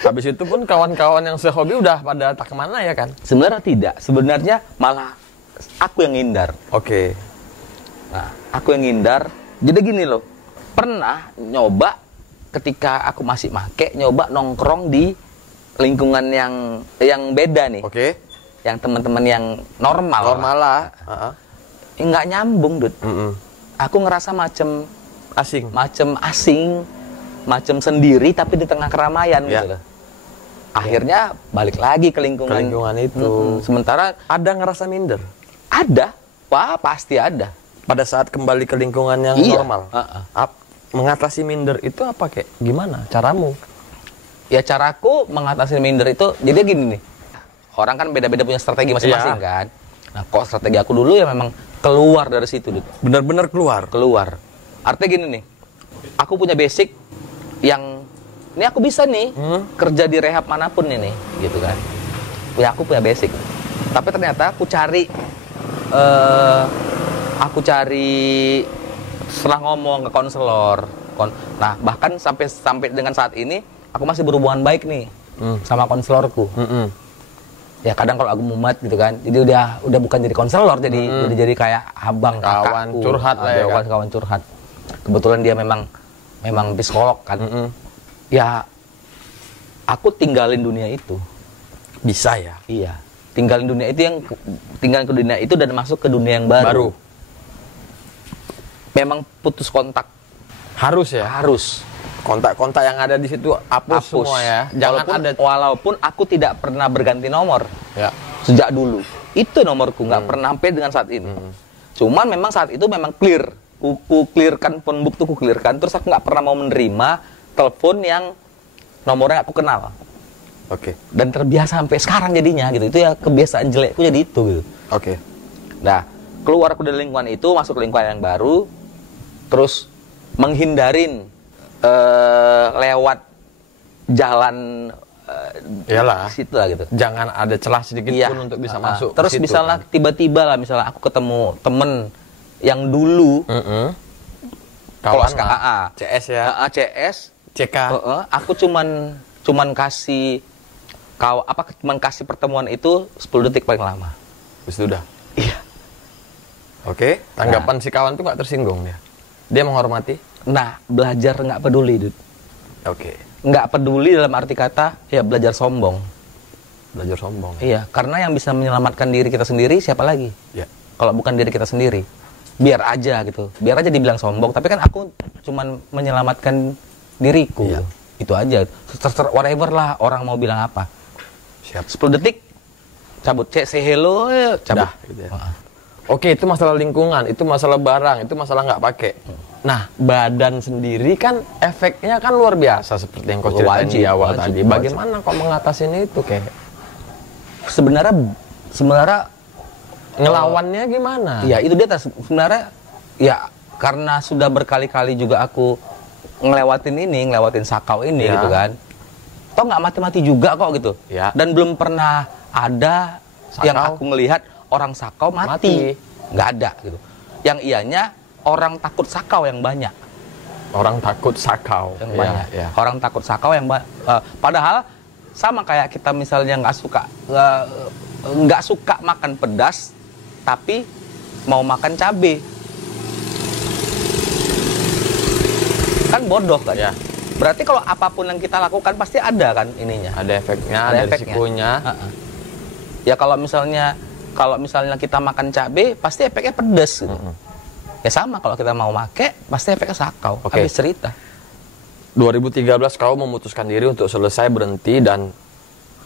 Habis itu pun kawan-kawan yang sehobi udah pada tak kemana ya kan? Sebenarnya tidak. Sebenarnya malah aku yang ngindar. Oke. Nah, aku yang ngindar. Jadi gini loh. Pernah nyoba ketika aku masih make, nyoba nongkrong di lingkungan yang beda nih. Oke. Yang teman-teman yang normal lah. Nggak nyambung, Dut. Aku ngerasa macem asing, macem sendiri tapi di tengah keramaian gitu loh. Akhirnya balik lagi ke lingkungan itu. Sementara ada ngerasa minder? Ada. Wah, pasti ada. Pada saat kembali ke lingkungan yang normal. Mengatasi minder itu apa kayak gimana caramu? Ya caraku mengatasi minder itu, jadi gini nih. Orang kan beda-beda punya strategi masing-masing kan. Nah, kok strategi aku dulu ya memang keluar dari situ, Dut. Benar-benar keluar. Artinya gini nih. Aku punya basic yang ini aku bisa nih kerja di rehab manapun ini, gitu kan. Ya aku punya basic. Tapi ternyata aku cari setelah ngomong ke konselor. Nah, bahkan sampai dengan saat ini aku masih berhubungan baik nih sama konselorku. Ya kadang kalau aku mumet gitu kan, jadi udah bukan jadi konselor, jadi udah jadi kayak abang, kawan kakakku, curhat lah ya kan? Kawan curhat. Kebetulan dia memang psikolog kan. Ya aku tinggalin dunia itu. Bisa ya? Iya. Tinggalin ke dunia itu dan masuk ke dunia yang baru. Memang putus kontak. Harus ya? Harus. Kontak-kontak yang ada di situ hapus semua ya. Walaupun aku tidak pernah berganti nomor. Ya. Sejak dulu. Itu nomorku, nggak pernah sampai dengan saat ini. Cuman memang saat itu memang clear. Ku clearkan phone book tuh, ku clearkan. Terus aku nggak pernah mau menerima telepon yang nomornya aku kenal. Oke. Dan terbiasa sampai sekarang jadinya gitu. Itu ya kebiasaan jelekku jadi itu gitu. Oke. Nah, keluar aku dari lingkungan itu, masuk ke lingkungan yang baru. Terus menghindarin lewat jalan iyalah situ lah gitu. Jangan ada celah sedikit pun untuk bisa masuk. Terus misalnya tiba-tiba lah, misalnya aku ketemu temen yang dulu kawan CS ya. CS, CK. Aku cuman kasih kasih pertemuan itu 10 detik paling lama. Sudah. Iya. Oke, tanggapan si kawan tuh nggak tersinggung dia. Dia menghormati. Nah, belajar nggak peduli, Dut. Oke. Nggak peduli dalam arti kata, ya belajar sombong. Belajar sombong. Iya, karena yang bisa menyelamatkan diri kita sendiri siapa lagi? Ya. Kalau bukan diri kita sendiri. Biar aja gitu. Biar aja dibilang sombong, tapi kan aku cuman menyelamatkan diriku. Ya. Itu aja. Whatever lah orang mau bilang apa. Siap. 10 detik cabut, say hello, cabut. Gitu ya. Oke, itu masalah lingkungan, itu masalah barang, itu masalah nggak pakai. Nah, badan sendiri kan efeknya kan luar biasa seperti yang kau ceritain di awal tadi. Bagaimana kau mengatasinya itu kayak? Sebenarnya ngelawannya gimana? Ya itu dia sebenarnya ya karena sudah berkali-kali juga aku ngelewatin sakau ini gitu kan. Toh nggak mati-mati juga kok gitu. Ya. Dan belum pernah ada sakau yang aku ngelihat orang sakau mati. Nggak ada gitu. Yang ianya orang takut sakau yang banyak. Orang takut sakau Yang banyak. Orang takut sakau yang padahal sama kayak kita misalnya nggak suka makan pedas, tapi mau makan cabe. Kan bodoh kan? Ya. Berarti kalau apapun yang kita lakukan pasti ada kan ininya. Ada efeknya, ada risikonya. Ya kalau misalnya kita makan cabe, pasti efeknya pedas gitu. Ya sama kalau kita mau make, pasti efeknya sakau. Habis cerita. 2013 kau memutuskan diri untuk selesai berhenti dan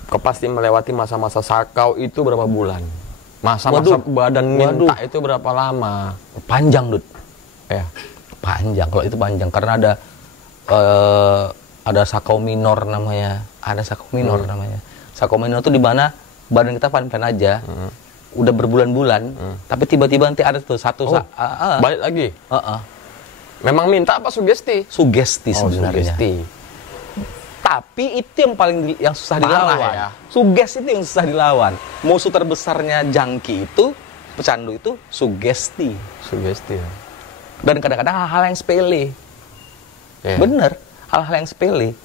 kau pasti melewati masa-masa sakau itu berapa bulan? Masa-masa badan minta itu berapa lama? Panjang, Dut. Ya. Panjang, kalau itu panjang karena ada sakau minor namanya. Ada sakau minor namanya. Sakau minor itu di mana badan kita fan-fan aja. Udah berbulan-bulan, tapi tiba-tiba nanti ada tuh balik lagi. Memang minta apa sugesti? Sugesti sebenarnya. Sugesti. Tapi itu yang susah dilawan. Ya. Sugesti itu yang susah dilawan. Musuh terbesarnya jangki itu, pecandu itu sugesti. Sugesti. Ya. Dan kadang-kadang hal-hal yang sepele. Yeah. Bener, hal-hal yang sepele.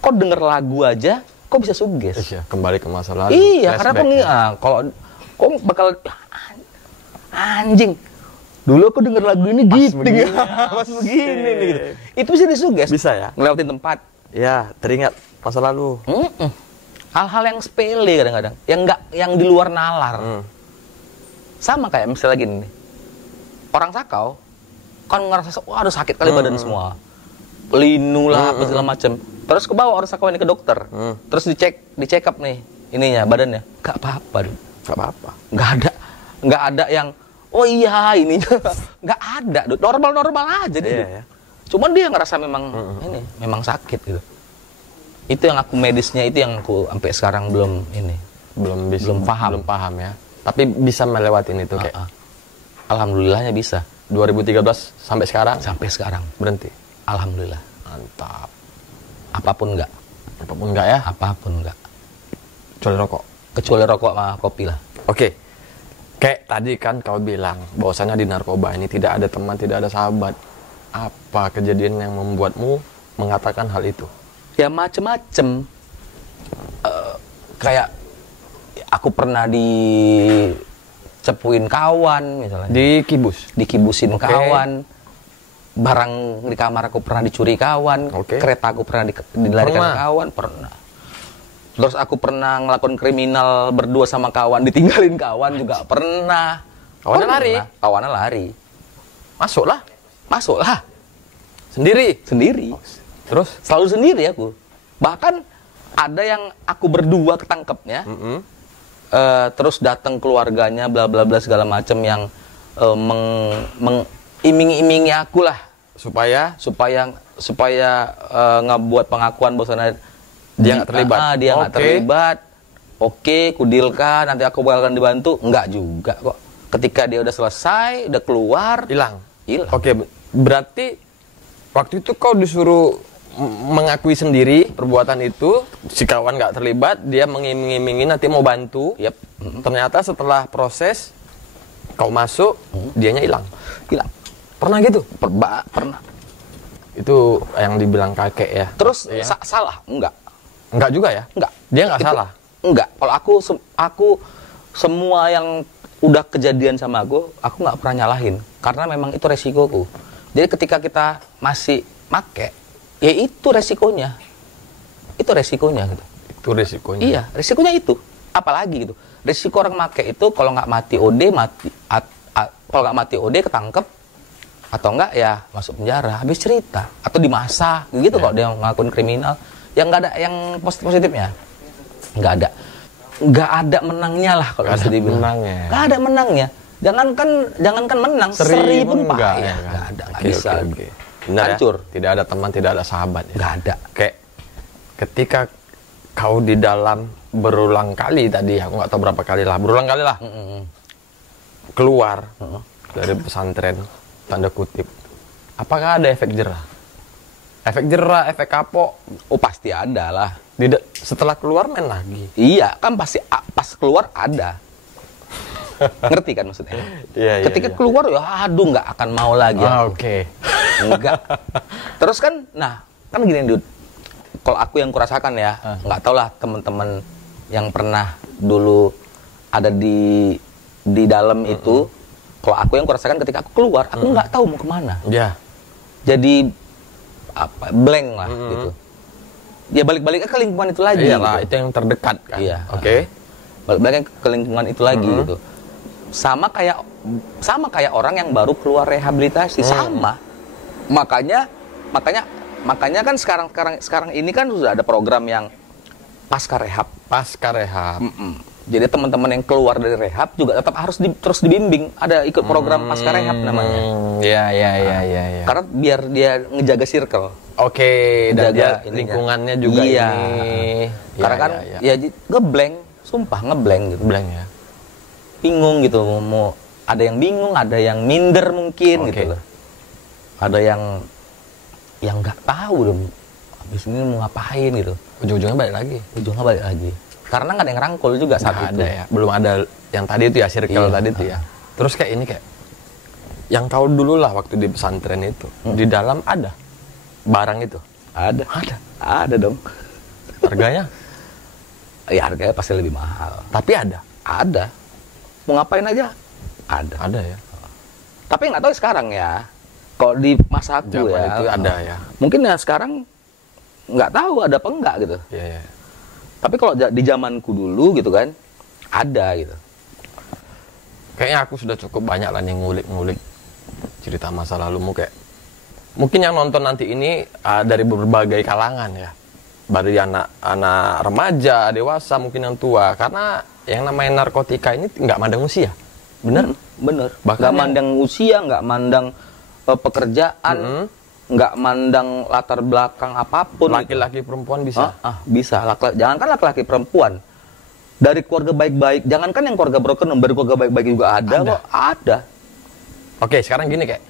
Kok denger lagu aja, kok bisa suges? Iya, kembali ke masa lalu. Iya, karena kalau kok bakal anjing. Dulu aku denger lagu ini gitu. Pas begini nih gitu. Itu bisa disuges. Bisa ya? Ngelewatin tempat. Ya, teringat masa lalu. Hal-hal yang sepele kadang-kadang, yang di luar nalar. Sama kayak misalnya gini nih. Orang sakau kan ngerasa aduh sakit kali badan semua. Linu lah apa segala macam. Terus ke bawah orang sakau ini ke dokter. Terus dicek up nih ininya badannya. Gak apa-apa. Gak apa-apa. Nggak ada yang oh iya ini nggak ada, normal aja dia. Yeah. Cuman dia ngerasa memang sakit gitu. Itu yang aku medisnya itu yang aku sampai sekarang belum paham ya. Tapi bisa melewatin itu kayak. Alhamdulillahnya bisa. 2013 sampai sekarang? Sampai sekarang berhenti. Alhamdulillah. Mantap. Apapun enggak. Apapun enggak ya? Apapun enggak. Kecuali rokok. Kecuali rokok sama kopi lah. Oke. Kayak tadi kan kau bilang bahwasanya di narkoba ini tidak ada teman, tidak ada sahabat. Apa kejadian yang membuatmu mengatakan hal itu? Ya macem-macem. Kayak aku pernah dicepuin kawan misalnya. Dikibusin kawan. Barang di kamar aku pernah dicuri kawan. Kereta aku pernah dilarikan kawan. Pernah. Terus aku pernah ngelakuin kriminal berdua sama kawan, ditinggalin kawan juga pernah. Kawannya lari. Masuklah. Sendiri. Terus? Selalu sendiri aku. Bahkan ada yang aku berdua ketangkepnya. Terus datang keluarganya, bla bla bla segala macam yang mengiming-imingi aku lah. Supaya ngebuat pengakuan bahwasanya dia nggak terlibat. Dia nggak terlibat. Oke, kudilkan, nanti aku bakalan dibantu. Enggak juga kok. Ketika dia udah selesai, udah keluar, hilang. Oke, berarti waktu itu kau disuruh mengakui sendiri perbuatan itu, si kawan nggak terlibat, dia mengiming-imingi nanti mau bantu. Ternyata setelah proses kau masuk, dianya hilang. Pernah gitu? Pernah. Itu yang dibilang kakek ya. Terus salah? Enggak juga ya? Enggak. Dia nggak salah? Enggak. Kalau aku semua yang udah kejadian sama aku nggak pernah nyalahin. Karena memang itu resikoku. Jadi ketika kita masih make, ya itu resikonya. Itu resikonya gitu. Itu resikonya? Iya, resikonya itu. Apalagi gitu. Resiko orang make itu kalau nggak mati OD, kalau nggak mati OD ketangkep, atau enggak ya masuk penjara, habis cerita. Atau dimasak, gitu kalau dia ngelakuin kriminal. Yang nggak ada yang positifnya, nggak ada menangnya lah kalau bisa dibilang. Nggak ada menangnya. Jangankan menang, seri pun payah. Nggak ada, nggak bisa. Benar, hancur. Ya? Tidak ada teman, tidak ada sahabat. Ya? Nggak ada. Kayak ketika kau di dalam berulang kali tadi, aku nggak tahu berapa kali lah, berulang kali lah, keluar dari pesantren, tanda kutip. Apakah ada efek jerah? Efek jerah, efek kapok? Oh pasti ada lah. Setelah keluar main lagi? Iya, kan pasti pas keluar ada. Ngerti kan maksudnya? Iya, Ketika keluar ya aduh nggak akan mau lagi. Oke. Enggak. Terus kan, nah kan gini Dud. Kalau aku yang kurasakan ya, nggak tau lah teman-teman yang pernah dulu ada di dalam itu. Kalau aku yang kurasakan ketika aku keluar, aku nggak tahu mau kemana. Iya. Jadi apa blank lah gitu. Ya balik-baliknya ke lingkungan itu lagi. Iyalah, gitu. itu yang terdekat kan. Iya. Oke. Balik-baliknya ke lingkungan itu lagi gitu. Sama kayak orang yang baru keluar rehabilitasi, sama. Makanya kan sekarang ini kan sudah ada program yang pasca rehab. Pasca rehab. Jadi teman-teman yang keluar dari rehab juga tetap harus terus dibimbing. Ada ikut program pasca rehab namanya. Iya. Karena biar dia ngejaga circle. Oke, dan Jaga dia lingkungannya juga iya. ini. Karena kan ya ngeblank, sumpah ngeblank gitu. Blank ya. Bingung gitu, mau ada yang bingung, ada yang minder mungkin gitu loh. Ada yang nggak tahu dong. Habis ini mau ngapain gitu. Ujung-ujungnya balik lagi. Karena nggak ada yang rangkul juga saat itu. Ada ya. Belum ada yang tadi itu ya, circle tadi itu ya. Terus kayak ini kayak yang kau dulu lah waktu di pesantren itu. Di dalam ada barang itu. Ada dong. Harganya? Ya harganya pasti lebih mahal. Tapi ada. Mau ngapain aja? Ada ya. Tapi nggak tahu sekarang ya. Kalau di masa aku Zaman ya. itu ada ya. Mungkin ya sekarang nggak tahu ada apa enggak gitu. Iya. Tapi kalau di zamanku dulu gitu kan, ada gitu. Kayaknya aku sudah cukup banyak lah nih ngulik-ngulik cerita masa lalumu kayak. Mungkin yang nonton nanti ini dari berbagai kalangan ya. Dari anak remaja, dewasa, mungkin yang tua. Karena yang namanya narkotika ini nggak mandang usia. Bener? Bener. Bahkan nggak mandang usia, nggak mandang pekerjaan, nggak mandang latar belakang apapun. Laki-laki perempuan bisa? Bisa. Jangankan laki-laki perempuan. Dari keluarga baik-baik, jangankan yang keluarga broken, dari keluarga baik-baik juga ada kok. Ada. Oke, sekarang gini kayak.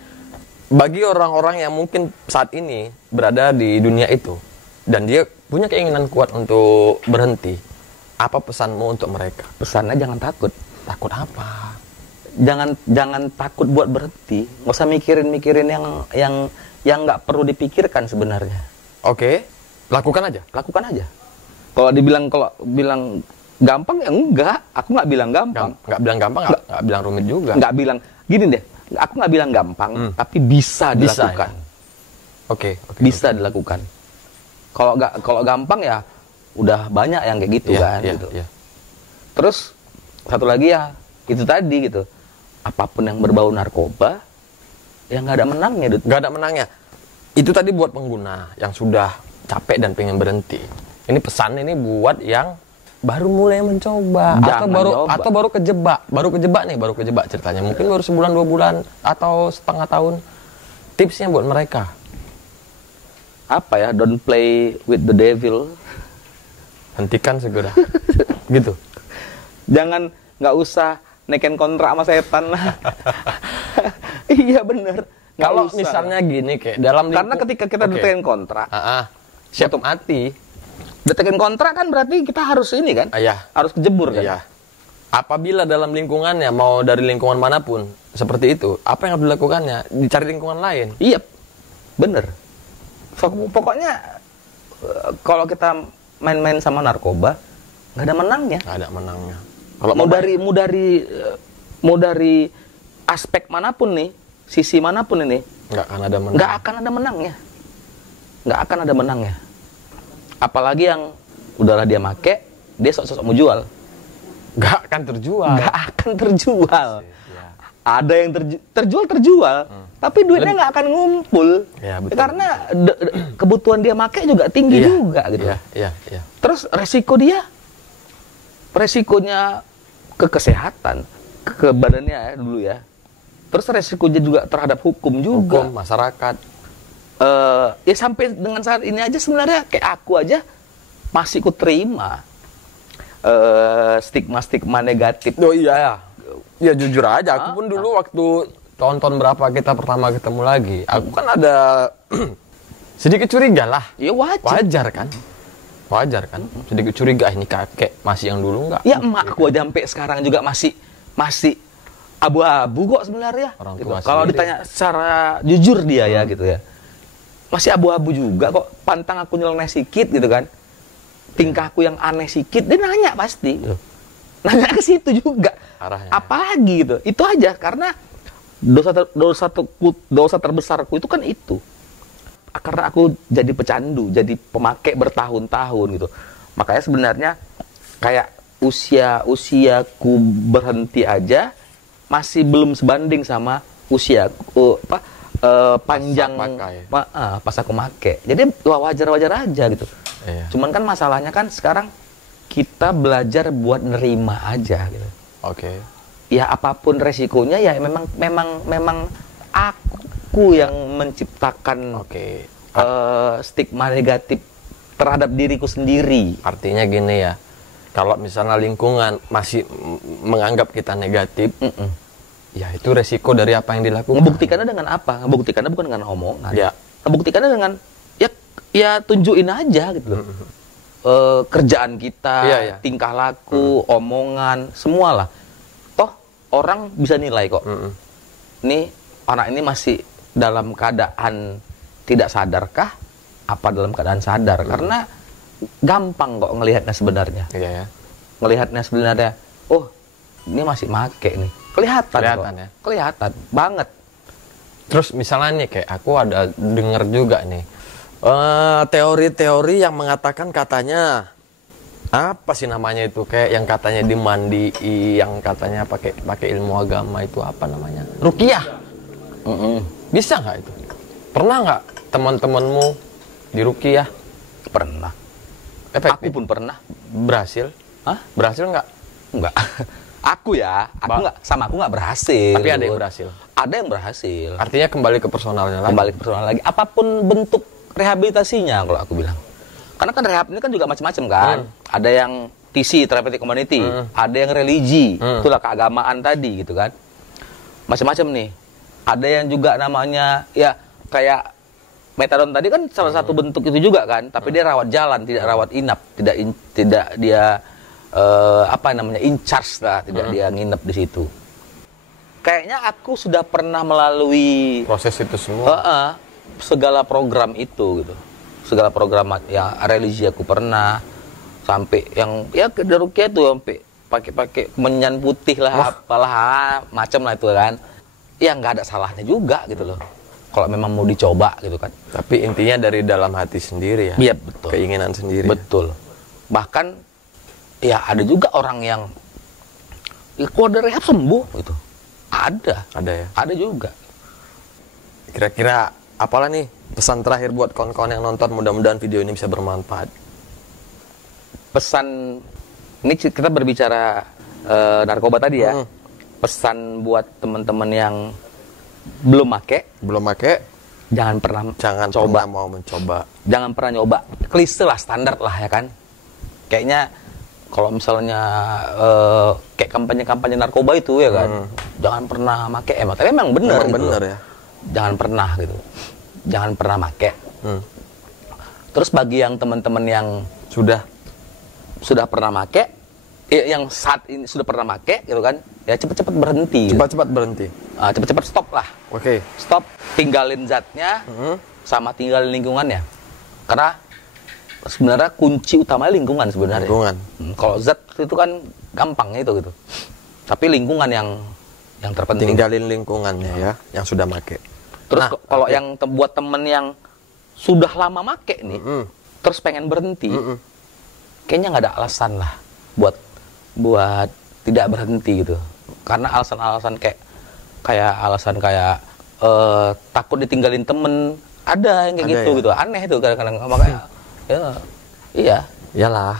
Bagi orang-orang yang mungkin saat ini berada di dunia itu, dan dia punya keinginan kuat untuk berhenti, apa pesanmu untuk mereka? Pesannya jangan takut. Takut apa? Jangan takut buat berhenti. Nggak usah mikirin yang nggak perlu dipikirkan sebenarnya. Oke, lakukan aja. Kalau bilang gampang ya enggak. Aku nggak bilang gampang. Nggak bilang gampang, nggak bilang rumit juga. Nggak bilang gini deh. Aku nggak bilang gampang, tapi bisa dilakukan. Ya? Oke. Bisa dilakukan. Kalau gampang ya udah banyak yang kayak gitu kan. Gitu. Terus satu lagi ya itu tadi gitu. Apapun yang berbau narkoba, ya nggak ada menangnya. Nggak ada menangnya. Itu tadi buat pengguna yang sudah capek dan pengen berhenti. Ini pesan ini buat yang baru mulai mencoba atau baru kejebak ceritanya. Mungkin baru sebulan 2 bulan atau setengah tahun. Tipsnya buat mereka apa ya? Don't play with the devil. Hentikan segera. Gitu. Jangan, nggak usah neken kontrak sama setan lah. Iya bener. Kalau misalnya gini kayak dalam karena ketika kita neken kontrak, siap mati. Detekin kontrak kan berarti kita harus ini kan? Harus kejebur kan? Iya. Apabila dalam lingkungannya, mau dari lingkungan manapun, seperti itu, apa yang harus dilakukannya? Dicari lingkungan lain. Iya, bener. Pokoknya, kalau kita main-main sama narkoba, nggak ada menangnya. Nggak ada menangnya. Kalau mau dari aspek manapun nih, sisi manapun ini, nggak akan ada menang. Nggak akan ada menangnya. Apalagi yang udahlah dia make, dia sok-sok mau jual. Nggak akan terjual. Ya. Ada yang terjual, tapi duitnya nggak akan ngumpul. Ya, betul. Karena kebutuhan dia make juga tinggi juga gitu. Iya. Terus resikonya ke kesehatan, ke badannya ya dulu ya. Terus resikonya juga terhadap hukum juga. Hukum, masyarakat. Ya sampai dengan saat ini aja sebenarnya kayak aku aja masih ku terima stigma negatif. Oh iya ya jujur aja aku pun dulu waktu tahun berapa kita pertama ketemu lagi, aku kan ada sedikit curiga lah. Ya wajar kan sedikit curiga, ini kakek masih yang dulu nggak? Ya emakku aja sampai sekarang juga masih masih abu-abu kok sebenarnya. Orang Gitu. tua Kalau sendiri. ditanya secara jujur dia ya gitu ya, masih abu-abu juga kok. Pantang aku nyeleneh sikit gitu kan, tingkahku yang aneh sikit, dia nanya pasti. Gitu. Nanya ke situ juga. Arahnya. Apalagi gitu. Itu aja karena dosa terbesarku itu kan itu. Karena aku jadi pecandu, jadi pemakai bertahun-tahun gitu. Makanya sebenarnya kayak usiaku berhenti aja masih belum sebanding sama usiaku panjang pas aku make. Jadi wajar-wajar aja gitu. Iya. Cuman kan masalahnya kan sekarang kita belajar buat nerima aja gitu. Oke. Ya apapun resikonya ya memang aku yang menciptakan Oke. stigma negatif terhadap diriku sendiri. Artinya gini ya, kalau misalnya lingkungan masih menganggap kita negatif, ya itu resiko dari apa yang dilakukan. Ngebuktikannya dengan apa? Ngebuktikannya bukan dengan omongan. Ya. Ngebuktikannya dengan ya tunjukin aja gitu loh. Kerjaan kita, Iya. tingkah laku, omongan, semualah. Toh orang bisa nilai kok. Nih anak ini masih dalam keadaan tidak sadarkah? Apa dalam keadaan sadar? Karena gampang kok ngelihatnya sebenarnya. Iya ya. Ngelihatnya sebenarnya, oh ini masih make nih. Kelihatan kok. Ya. Kelihatan banget. Terus misalnya nih kayak aku ada denger juga nih teori-teori yang mengatakan katanya apa sih namanya itu, kayak yang katanya dimandi, yang katanya pakai ilmu agama itu apa namanya? Ruqyah. Bisa nggak itu? Pernah nggak teman-temanmu di ruqyah? Pernah. Efektif? Aku pun pernah. Berhasil? Hah? Berhasil nggak? Enggak. Aku nggak berhasil. Tapi ada yang berhasil. Ada yang berhasil. Artinya kembali ke personalnya lagi. Kembali ke personal lagi. Apapun bentuk rehabilitasinya kalau aku bilang. Karena kan rehab ini kan juga macam-macam kan. Ada yang TC, therapeutic community, ada yang religi, itulah keagamaan tadi gitu kan. Macam-macam nih. Ada yang juga namanya ya kayak metadon tadi kan salah satu bentuk itu juga kan, tapi dia rawat jalan, tidak rawat inap, tidak dia in charge lah, tidak dia nginep di situ. Kayaknya aku sudah pernah melalui proses itu semua. Segala program itu gitu. Segala program yang religi aku pernah, sampai yang ya ke ruqyah itu sampai pakai kemenyan putih lah, apalah macam lah itu kan. Ya nggak ada salahnya juga gitu loh. Kalau memang mau dicoba gitu kan. Tapi intinya dari dalam hati sendiri ya. Iya betul. Keinginan sendiri. Betul. Bahkan ya ada juga orang yang keluar dari rehab sembuh gitu. Ada ya. Ada juga. Kira-kira apalah nih pesan terakhir buat kawan-kawan yang nonton, mudah-mudahan video ini bisa bermanfaat. Pesan ini kita berbicara narkoba tadi ya. Pesan buat teman-teman yang belum make, jangan pernah mau mencoba. Jangan pernah nyoba. Klise lah, standar lah ya kan. Kayaknya kalau misalnya kayak kampanye-kampanye narkoba itu ya kan, jangan pernah make. Tapi emang bener gitu. Ya. Jangan pernah gitu. Jangan pernah make. Terus bagi yang teman-teman yang sudah pernah make, yang saat ini sudah pernah make gitu kan, ya cepet-cepet berhenti. Cepat-cepat berhenti. Cepet-cepet stop lah. Oke. Stop, tinggalin zatnya, sama tinggalin lingkungannya. Karena sebenarnya kunci utamanya lingkungan sebenarnya. Kalau zat itu kan gampang itu gitu. Tapi lingkungan yang terpenting. Tinggalin lingkungannya ya, yang sudah make. Terus kalau yang buat temen yang sudah lama make nih, terus pengen berhenti, kayaknya nggak ada alasan lah buat tidak berhenti gitu. Karena alasan-alasan kayak takut ditinggalin temen, ada yang kayak gitu. Aneh itu kadang-kadang, makanya iya. Iyalah,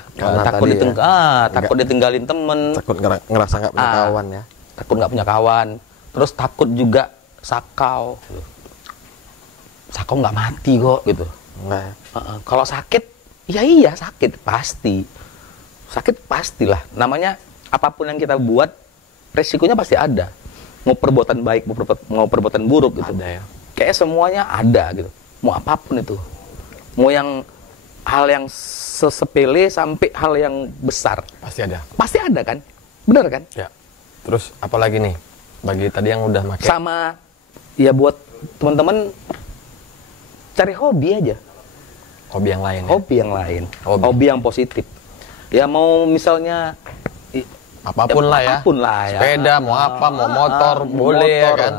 takut ditinggalin temen, takut ngerasa nggak punya kawan ya. Takut nggak punya kawan, terus takut juga sakau. Sakau nggak mati kok gitu. Kalau sakit, iya sakit pasti. Sakit pastilah. Namanya apapun yang kita buat, resikonya pasti ada. Mau perbuatan baik, mau perbuatan buruk gitu. Ada ya. Kayak semuanya ada gitu. Mau apapun itu. Mau hal yang sepele sampai hal yang besar. Pasti ada. Pasti ada kan? Benar kan? Ya. Terus apalagi nih bagi tadi yang udah pakai? Sama ya buat teman-teman cari hobi aja. Hobi yang lain. Hobi yang lain. Hobi yang positif. Ya mau misalnya apapun lah ya. Apapun lah ya. Sepeda, mau apa, mau motor, boleh ya kan.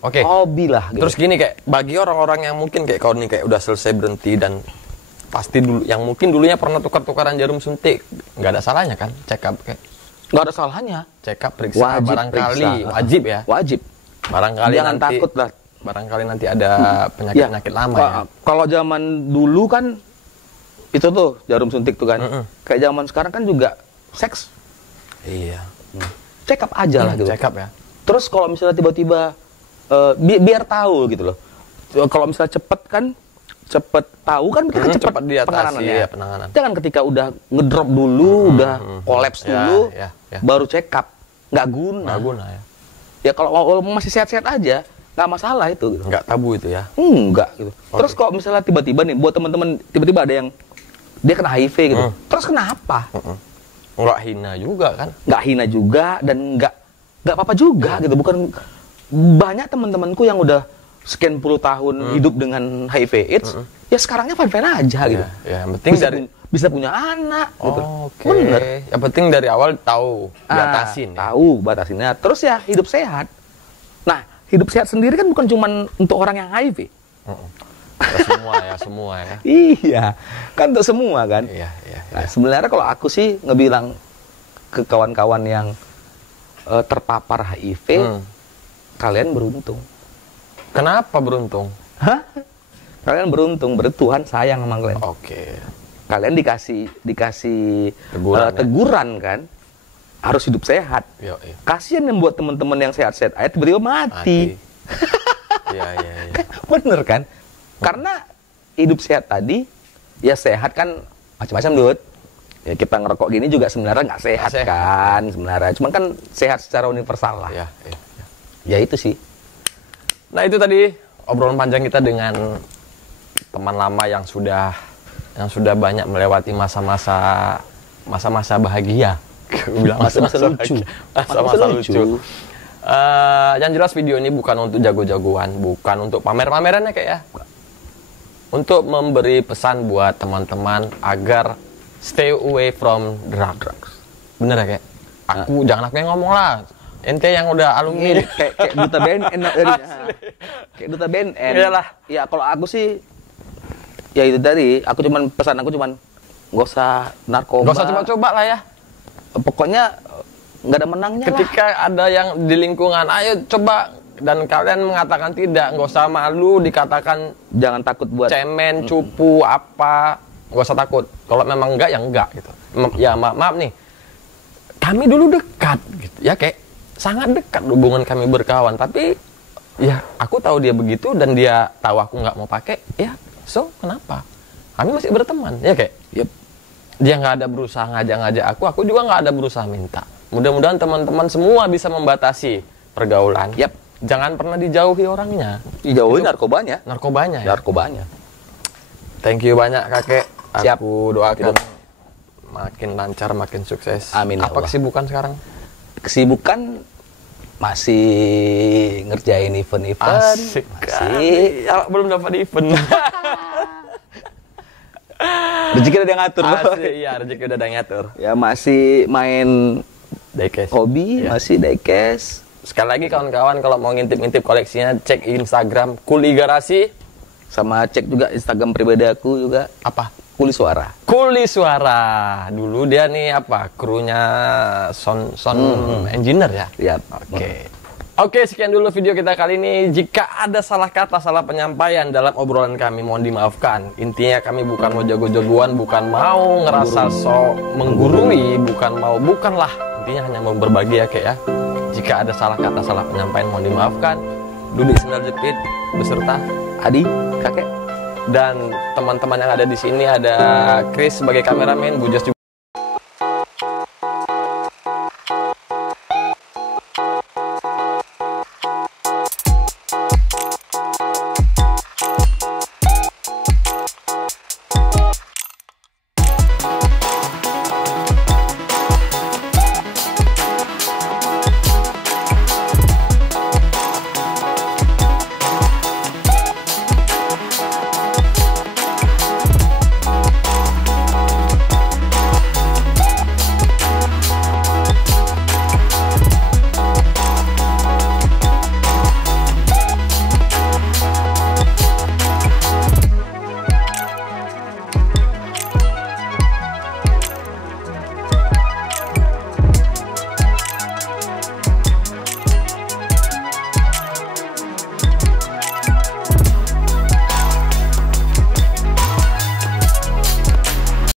Oke. Hobi lah. Gitu. Terus gini kayak bagi orang-orang yang mungkin kayak kau nih kayak udah selesai berhenti dan pasti dulu yang mungkin dulunya pernah tukar-tukaran jarum suntik, nggak ada salahnya kan check up kayak. Nggak ada salahnya. Check up periksa wajib, barangkali periksa. Wajib ya. Wajib. Barangkali jangan nanti, takut lah. Barangkali nanti ada penyakit-penyakit lama ya. Kalau zaman dulu kan itu tuh jarum suntik tuh kan. Kayak zaman sekarang kan juga seks. Iya. Check up aja lah gitu. Check up ya. Terus kalau misalnya tiba-tiba biar tahu gitu loh. Kalau misalnya cepet tahu kan kita cepet penanganannya. Ya, penanganan. Jangan ketika udah ngedrop dulu, udah kolaps dulu, baru check up. Nggak guna. Nggak guna ya. Ya kalau masih sehat-sehat aja, nggak masalah itu. Gitu. Nggak tabu itu ya. Enggak gitu. Okay. Terus kalau misalnya tiba-tiba nih, buat teman-teman tiba-tiba ada yang dia kena HIV gitu. Terus kenapa? Nggak hina juga kan? Nggak hina juga dan nggak apa-apa juga gitu. Bukan banyak teman-temanku yang udah sekian puluh tahun hidup dengan HIV/AIDS, ya sekarangnya fine-fine aja gitu. Ya, yang penting bisa punya anak gitu. Oke. Bener. Yang penting dari awal tahu batasin. Tahu batasinnya. Terus ya hidup sehat. Nah, hidup sehat sendiri kan bukan cuma untuk orang yang HIV. Ya, semua ya. Iya, kan untuk semua kan. Iya. Nah, sebenarnya kalau aku sih ngebilang ke kawan-kawan yang terpapar HIV, kalian beruntung. Kenapa beruntung? Hah? Kalian beruntung, Tuhan sayang sama kalian. Oke. Kalian dikasih teguran kan, harus hidup sehat. Iya. Kasian yang buat teman-teman yang sehat-sehat aja tiba-tiba mati. Iya. Bener kan? Karena hidup sehat tadi, ya sehat kan macam-macam, Dut. Ya kita ngerokok gini juga sebenarnya nggak sehat kan, sebenarnya. Cuman kan sehat secara universal lah. Iya. Ya itu sih. Nah itu tadi obrolan panjang kita dengan teman lama yang sudah banyak melewati masa-masa bahagia. Masa-masa lucu. Masa-masa lucu. Yang jelas video ini bukan untuk jago-jagoan, bukan untuk pamer-pamerannya kayak ya. Untuk memberi pesan buat teman-teman agar stay away from drugs. Bener ya kayak? Jangan aku yang ngomong lah. Ente yang udah alumni. Kayak duta BNN dari. Kayak duta BNN. Iyalah. Ya kalau aku sih, ya itu tadi. Pesan aku cuman nggak usah narkoba. Nggak usah coba-coba lah ya. Pokoknya nggak ada menangnya. Ketika ada yang di lingkungan, ayo coba. Dan kalian mengatakan tidak, nggak usah malu dikatakan. Jangan takut buat cemen, cupu, apa, nggak usah takut. Kalau memang enggak, ya enggak gitu. Ya maaf nih, kami dulu dekat gitu. Ya kayak sangat dekat hubungan kami berkawan. Tapi ya aku tahu dia begitu dan dia tahu aku nggak mau pakai. Ya so kenapa? Kami masih berteman. Ya kayak dia nggak ada berusaha ngajak-ngajak aku juga nggak ada berusaha minta. Mudah-mudahan teman-teman semua bisa membatasi pergaulan. Jangan pernah dijauhi orangnya. Dijauhi narkobanya. Ya? Narkobanya. Thank you banyak kakek. Siap. Aku doakan makin lancar, makin sukses. Amin. Apa kesibukan sekarang? Kesibukan masih ngerjain event-event. Asik. Masih. Ya, belum dapat event. Rezeki udah ngatur. Iya, rezeki udah ngatur. Ya masih main diecast. Hobi, masih diecast. Sekali lagi kawan-kawan kalau mau ngintip-ngintip koleksinya cek Instagram Kuli Garasi, sama cek juga Instagram pribadi aku juga. Apa? Kuli Suara. Kuli Suara. Dulu dia nih apa? Krunya sound engineer ya? Iya. Oke, sekian dulu video kita kali ini. Jika ada salah kata, salah penyampaian dalam obrolan kami, mohon dimaafkan. Intinya kami bukan mau jago-jagoan, bukan mau ngerasa menggurui, bukanlah. Intinya hanya mau berbagi ya kayak ya. Jika ada salah kata, salah penyampaian, mohon dimaafkan. Dudik Sendal Jepit beserta Adi, kakek, dan teman-teman yang ada di sini, ada Chris sebagai kameramen, Bujas juga